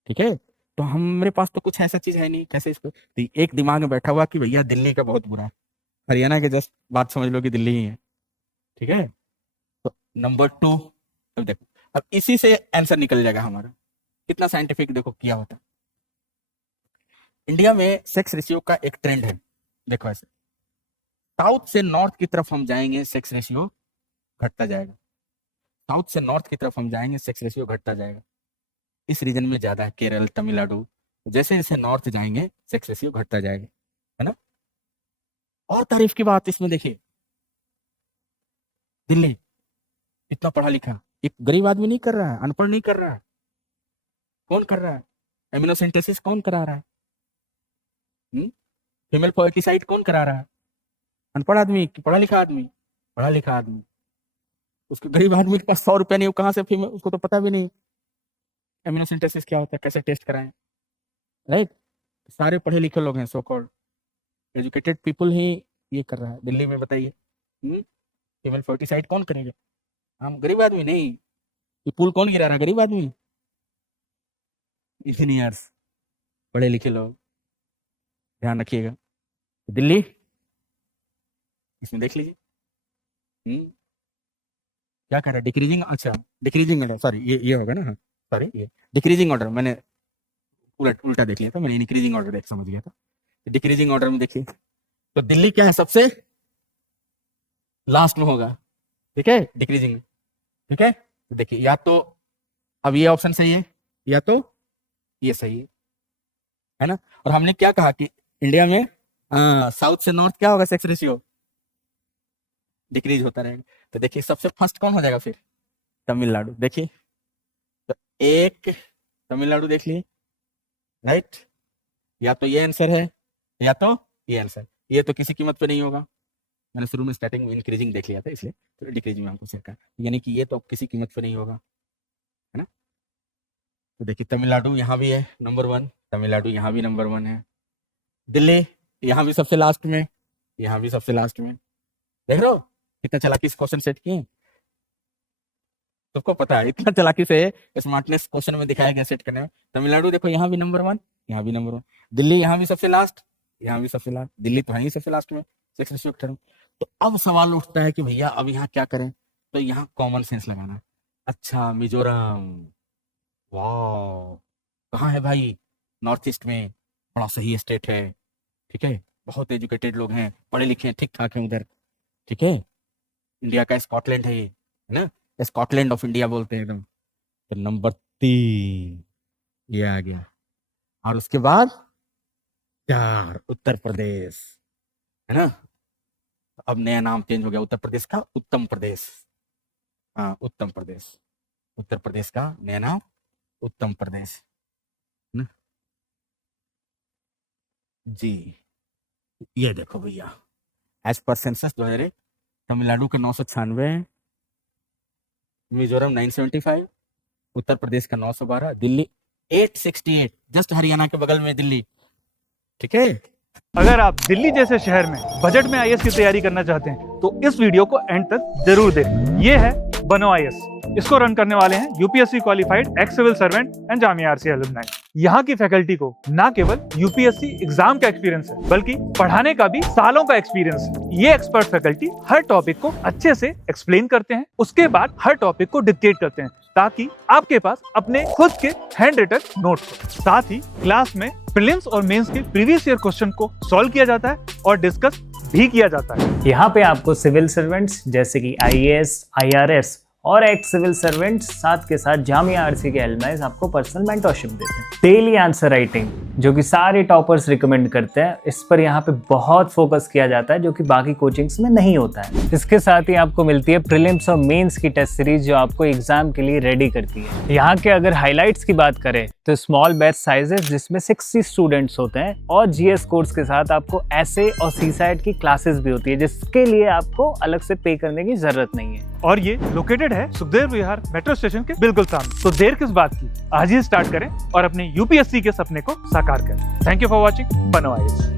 ठीक है, तो हमारे पास तो कुछ ऐसा चीज है नहीं, कैसे इसको? तो एक दिमाग में बैठा हुआ कि भैया दिल्ली का बहुत बुरा है, हरियाणा के जस्ट बात समझ लो कि दिल्ली ही है। ठीक है, तो नंबर 2। अब देखो, अब इसी से आंसर निकल जाएगा हमारा। कितना साइंटिफिक देखो किया होता है। इंडिया में सेक्स रेशियो का एक ट्रेंड है, देखो ऐसे साउथ से नॉर्थ की तरफ हम जाएंगे सेक्स रेशियो घटता जाएगा। साउथ से नॉर्थ की तरफ हम जाएंगे सेक्स रेशियो घटता जाएगा। इस रीजन में ज्यादा है, केरल, तमिलनाडु। जैसे जैसे नॉर्थ जाएंगे सेक्स रेशियो घटता जाएगा, है ना। और तारीफ की बात इसमें देखिए, दिल्ली इतना पढ़ा लिखा, एक गरीब आदमी नहीं कर रहा है, अनपढ़ नहीं कर रहा है। कौन कर रहा है? एमिनोसिंथेसिस कौन करा रहा है? फीमेल फर्टिसाइड कौन करा रहा है? अनपढ़ आदमी कि पढ़ा लिखा आदमी? पढ़ा लिखा आदमी। उसके गरीब आदमी के पास 100 रुपया नहीं, वो कहाँ से फीमेल, उसको तो पता भी नहीं एमिनोसिंथेसिस क्या होता है, कैसे टेस्ट कराएं। राइट, सारे पढ़े लिखे लोग हैं, सो कॉल्ड एजुकेटेड पीपल ही ये कर रहा है दिल्ली में, बताइए। फीमेल फर्टिसाइड कौन करेगा? हम गरीब आदमी नहीं। ये पुल कौन गिरा रहा है? गरीब आदमी, इंजीनियर्स, पढ़े लिखे लोग। ध्यान रखिएगा। दिल्ली इसमें देख लीजिए क्या कर रहा है, डिक्रीजिंग। अच्छा डिक्रीजिंग, सॉरी ये होगा ना, हाँ सॉरी ये डिक्रीजिंग ऑर्डर, मैंने उल्टा देख लिया था, मैंने इंक्रीजिंग ऑर्डर देख समझ गया था। डिक्रीजिंग ऑर्डर में देखिए, तो दिल्ली क्या है, सबसे लास्ट में होगा। ठीक है, डिक्रीजिंग में। ठीक है, तो देखिए या तो अब ये ऑप्शन सही है या तो ये सही है ना। और हमने क्या कहा कि इंडिया में साउथ से नॉर्थ क्या होगा सेक्स रेशियो, डिक्रीज होता रहेगा। तो देखिए सबसे फर्स्ट कौन हो जाएगा फिर? तमिलनाडु। देखिए तो एक तमिलनाडु देख लिए, राइट। या तो ये आंसर है या तो ये आंसर, ये तो किसी कीमत पे नहीं होगा। मैंने शुरू में स्टार्टिंग में इंक्रीजिंग देख लिया था, इसलिए तो डिक्रीजिंग में हमको शेयर कर, यानी कि ये तो किसी कीमत पे नहीं होगा, है ना। तो देखिए तमिलनाडु यहाँ भी है नंबर 1, तमिलनाडु यहाँ भी नंबर 1 है। दिल्ली यहाँ भी सबसे लास्ट में, यहाँ भी सबसे लास्ट में। देख रहे हो कितना चालाकी से क्वेश्चन सेट किए। सबको पता है इतना चालाकी से स्मार्टनेस क्वेश्चन में दिखाया गया सेट करने में। तमिलनाडु देखो यहाँ भी नंबर 1, यहाँ भी नंबर 1, दिल्ली यहाँ भी सबसे लास्ट, यहाँ भी सबसे लास्ट, दिल्ली तो है ही सबसे लास्ट में 6:18। तो अब सवाल उठता है कि भैया अब यहाँ क्या करें, तो यहाँ कॉमन सेंस लगाना। अच्छा मिजोरम, वाह कहाँ है भाई, नॉर्थ ईस्ट में, बड़ा सही स्टेट है, ठीक है, बहुत एजुकेटेड लोग हैं, पढ़े लिखे हैं, ठीक ठाक हैं उधर, ठीक है, इंडिया का स्कॉटलैंड है ये, है ना, स्कॉटलैंड ऑफ इंडिया बोलते हैं एकदम। तो नंबर 3 ये आ गया, और उसके बाद 4 उत्तर प्रदेश, है ना, अब नया नाम चेंज हो गया उत्तर प्रदेश का, उत्तम प्रदेश, हाँ उत्तम प्रदेश, उत्तर प्रदेश का नया नाम उत्तम प्रदेश, है ना जी। ये देखो भैया, एज पर सेंसस 2001 तमिलनाडु का 996 है, मिजोरम 975, उत्तर प्रदेश का 912, दिल्ली 868, जस्ट हरियाणा के बगल में दिल्ली, ठीक है। अगर आप दिल्ली जैसे शहर में बजट में आईएएस की तैयारी करना चाहते हैं तो इस वीडियो को एंड तक जरूर देखें। ये है बनो आईएएस। इसको रन करने वाले हैं UPSC qualified ex civil servant and Jamia RC alumni. यहाँ की फैकल्टी को ना केवल यूपीएससी एग्जाम का एक्सपीरियंस है बल्कि पढ़ाने का भी सालों का एक्सपीरियंस है। ये एक्सपर्ट फैकल्टी हर टॉपिक को अच्छे से एक्सप्लेन करते हैं, उसके बाद हर टॉपिक को डिक्टेट करते हैं ताकि आपके पास अपने खुद के हैंड रिटन नोट्स हो। साथ ही क्लास में प्रीलिम्स और मेंस के प्रीवियस ईयर क्वेश्चन को सॉल्व किया जाता है और डिस्कस भी किया जाता है। यहाँ पे आपको सिविल सर्वेंट्स जैसे कि आईएएस, आईआरएस और एक्स सिविल सर्वेंट्स साथ के साथ जामिया आरसी के एलुमनाई आपको पर्सनल मेंटरशिप देते हैं। डेली आंसर राइटिंग जो कि सारे टॉपर्स रिकमेंड करते हैं, इस पर यहाँ पे बहुत फोकस किया जाता है जो कि बाकी कोचिंग्स में नहीं होता है। इसके साथ ही आपको मिलती है प्रीलिम्स और मेंस की टेस्ट सीरीज जो आपको एग्जाम के लिए रेडी करती है। यहाँ के अगर हाईलाइट्स की बात करें तो स्मॉल बैच साइजेस जिसमें 60 स्टूडेंट्स होते हैं और जीएस कोर्स के साथ आपको एसए और सीसैट की क्लासेस भी होती है जिसके लिए आपको अलग से पे करने की जरूरत नहीं है। और ये लोकेटेड है सुखदेव विहार मेट्रो स्टेशन के बिल्कुल सामने। तो देर किस बात की, आज ही स्टार्ट करें और अपने यूपीएससी के सपने को साकार करें। थैंक यू फॉर वॉचिंग बनो आईएएस।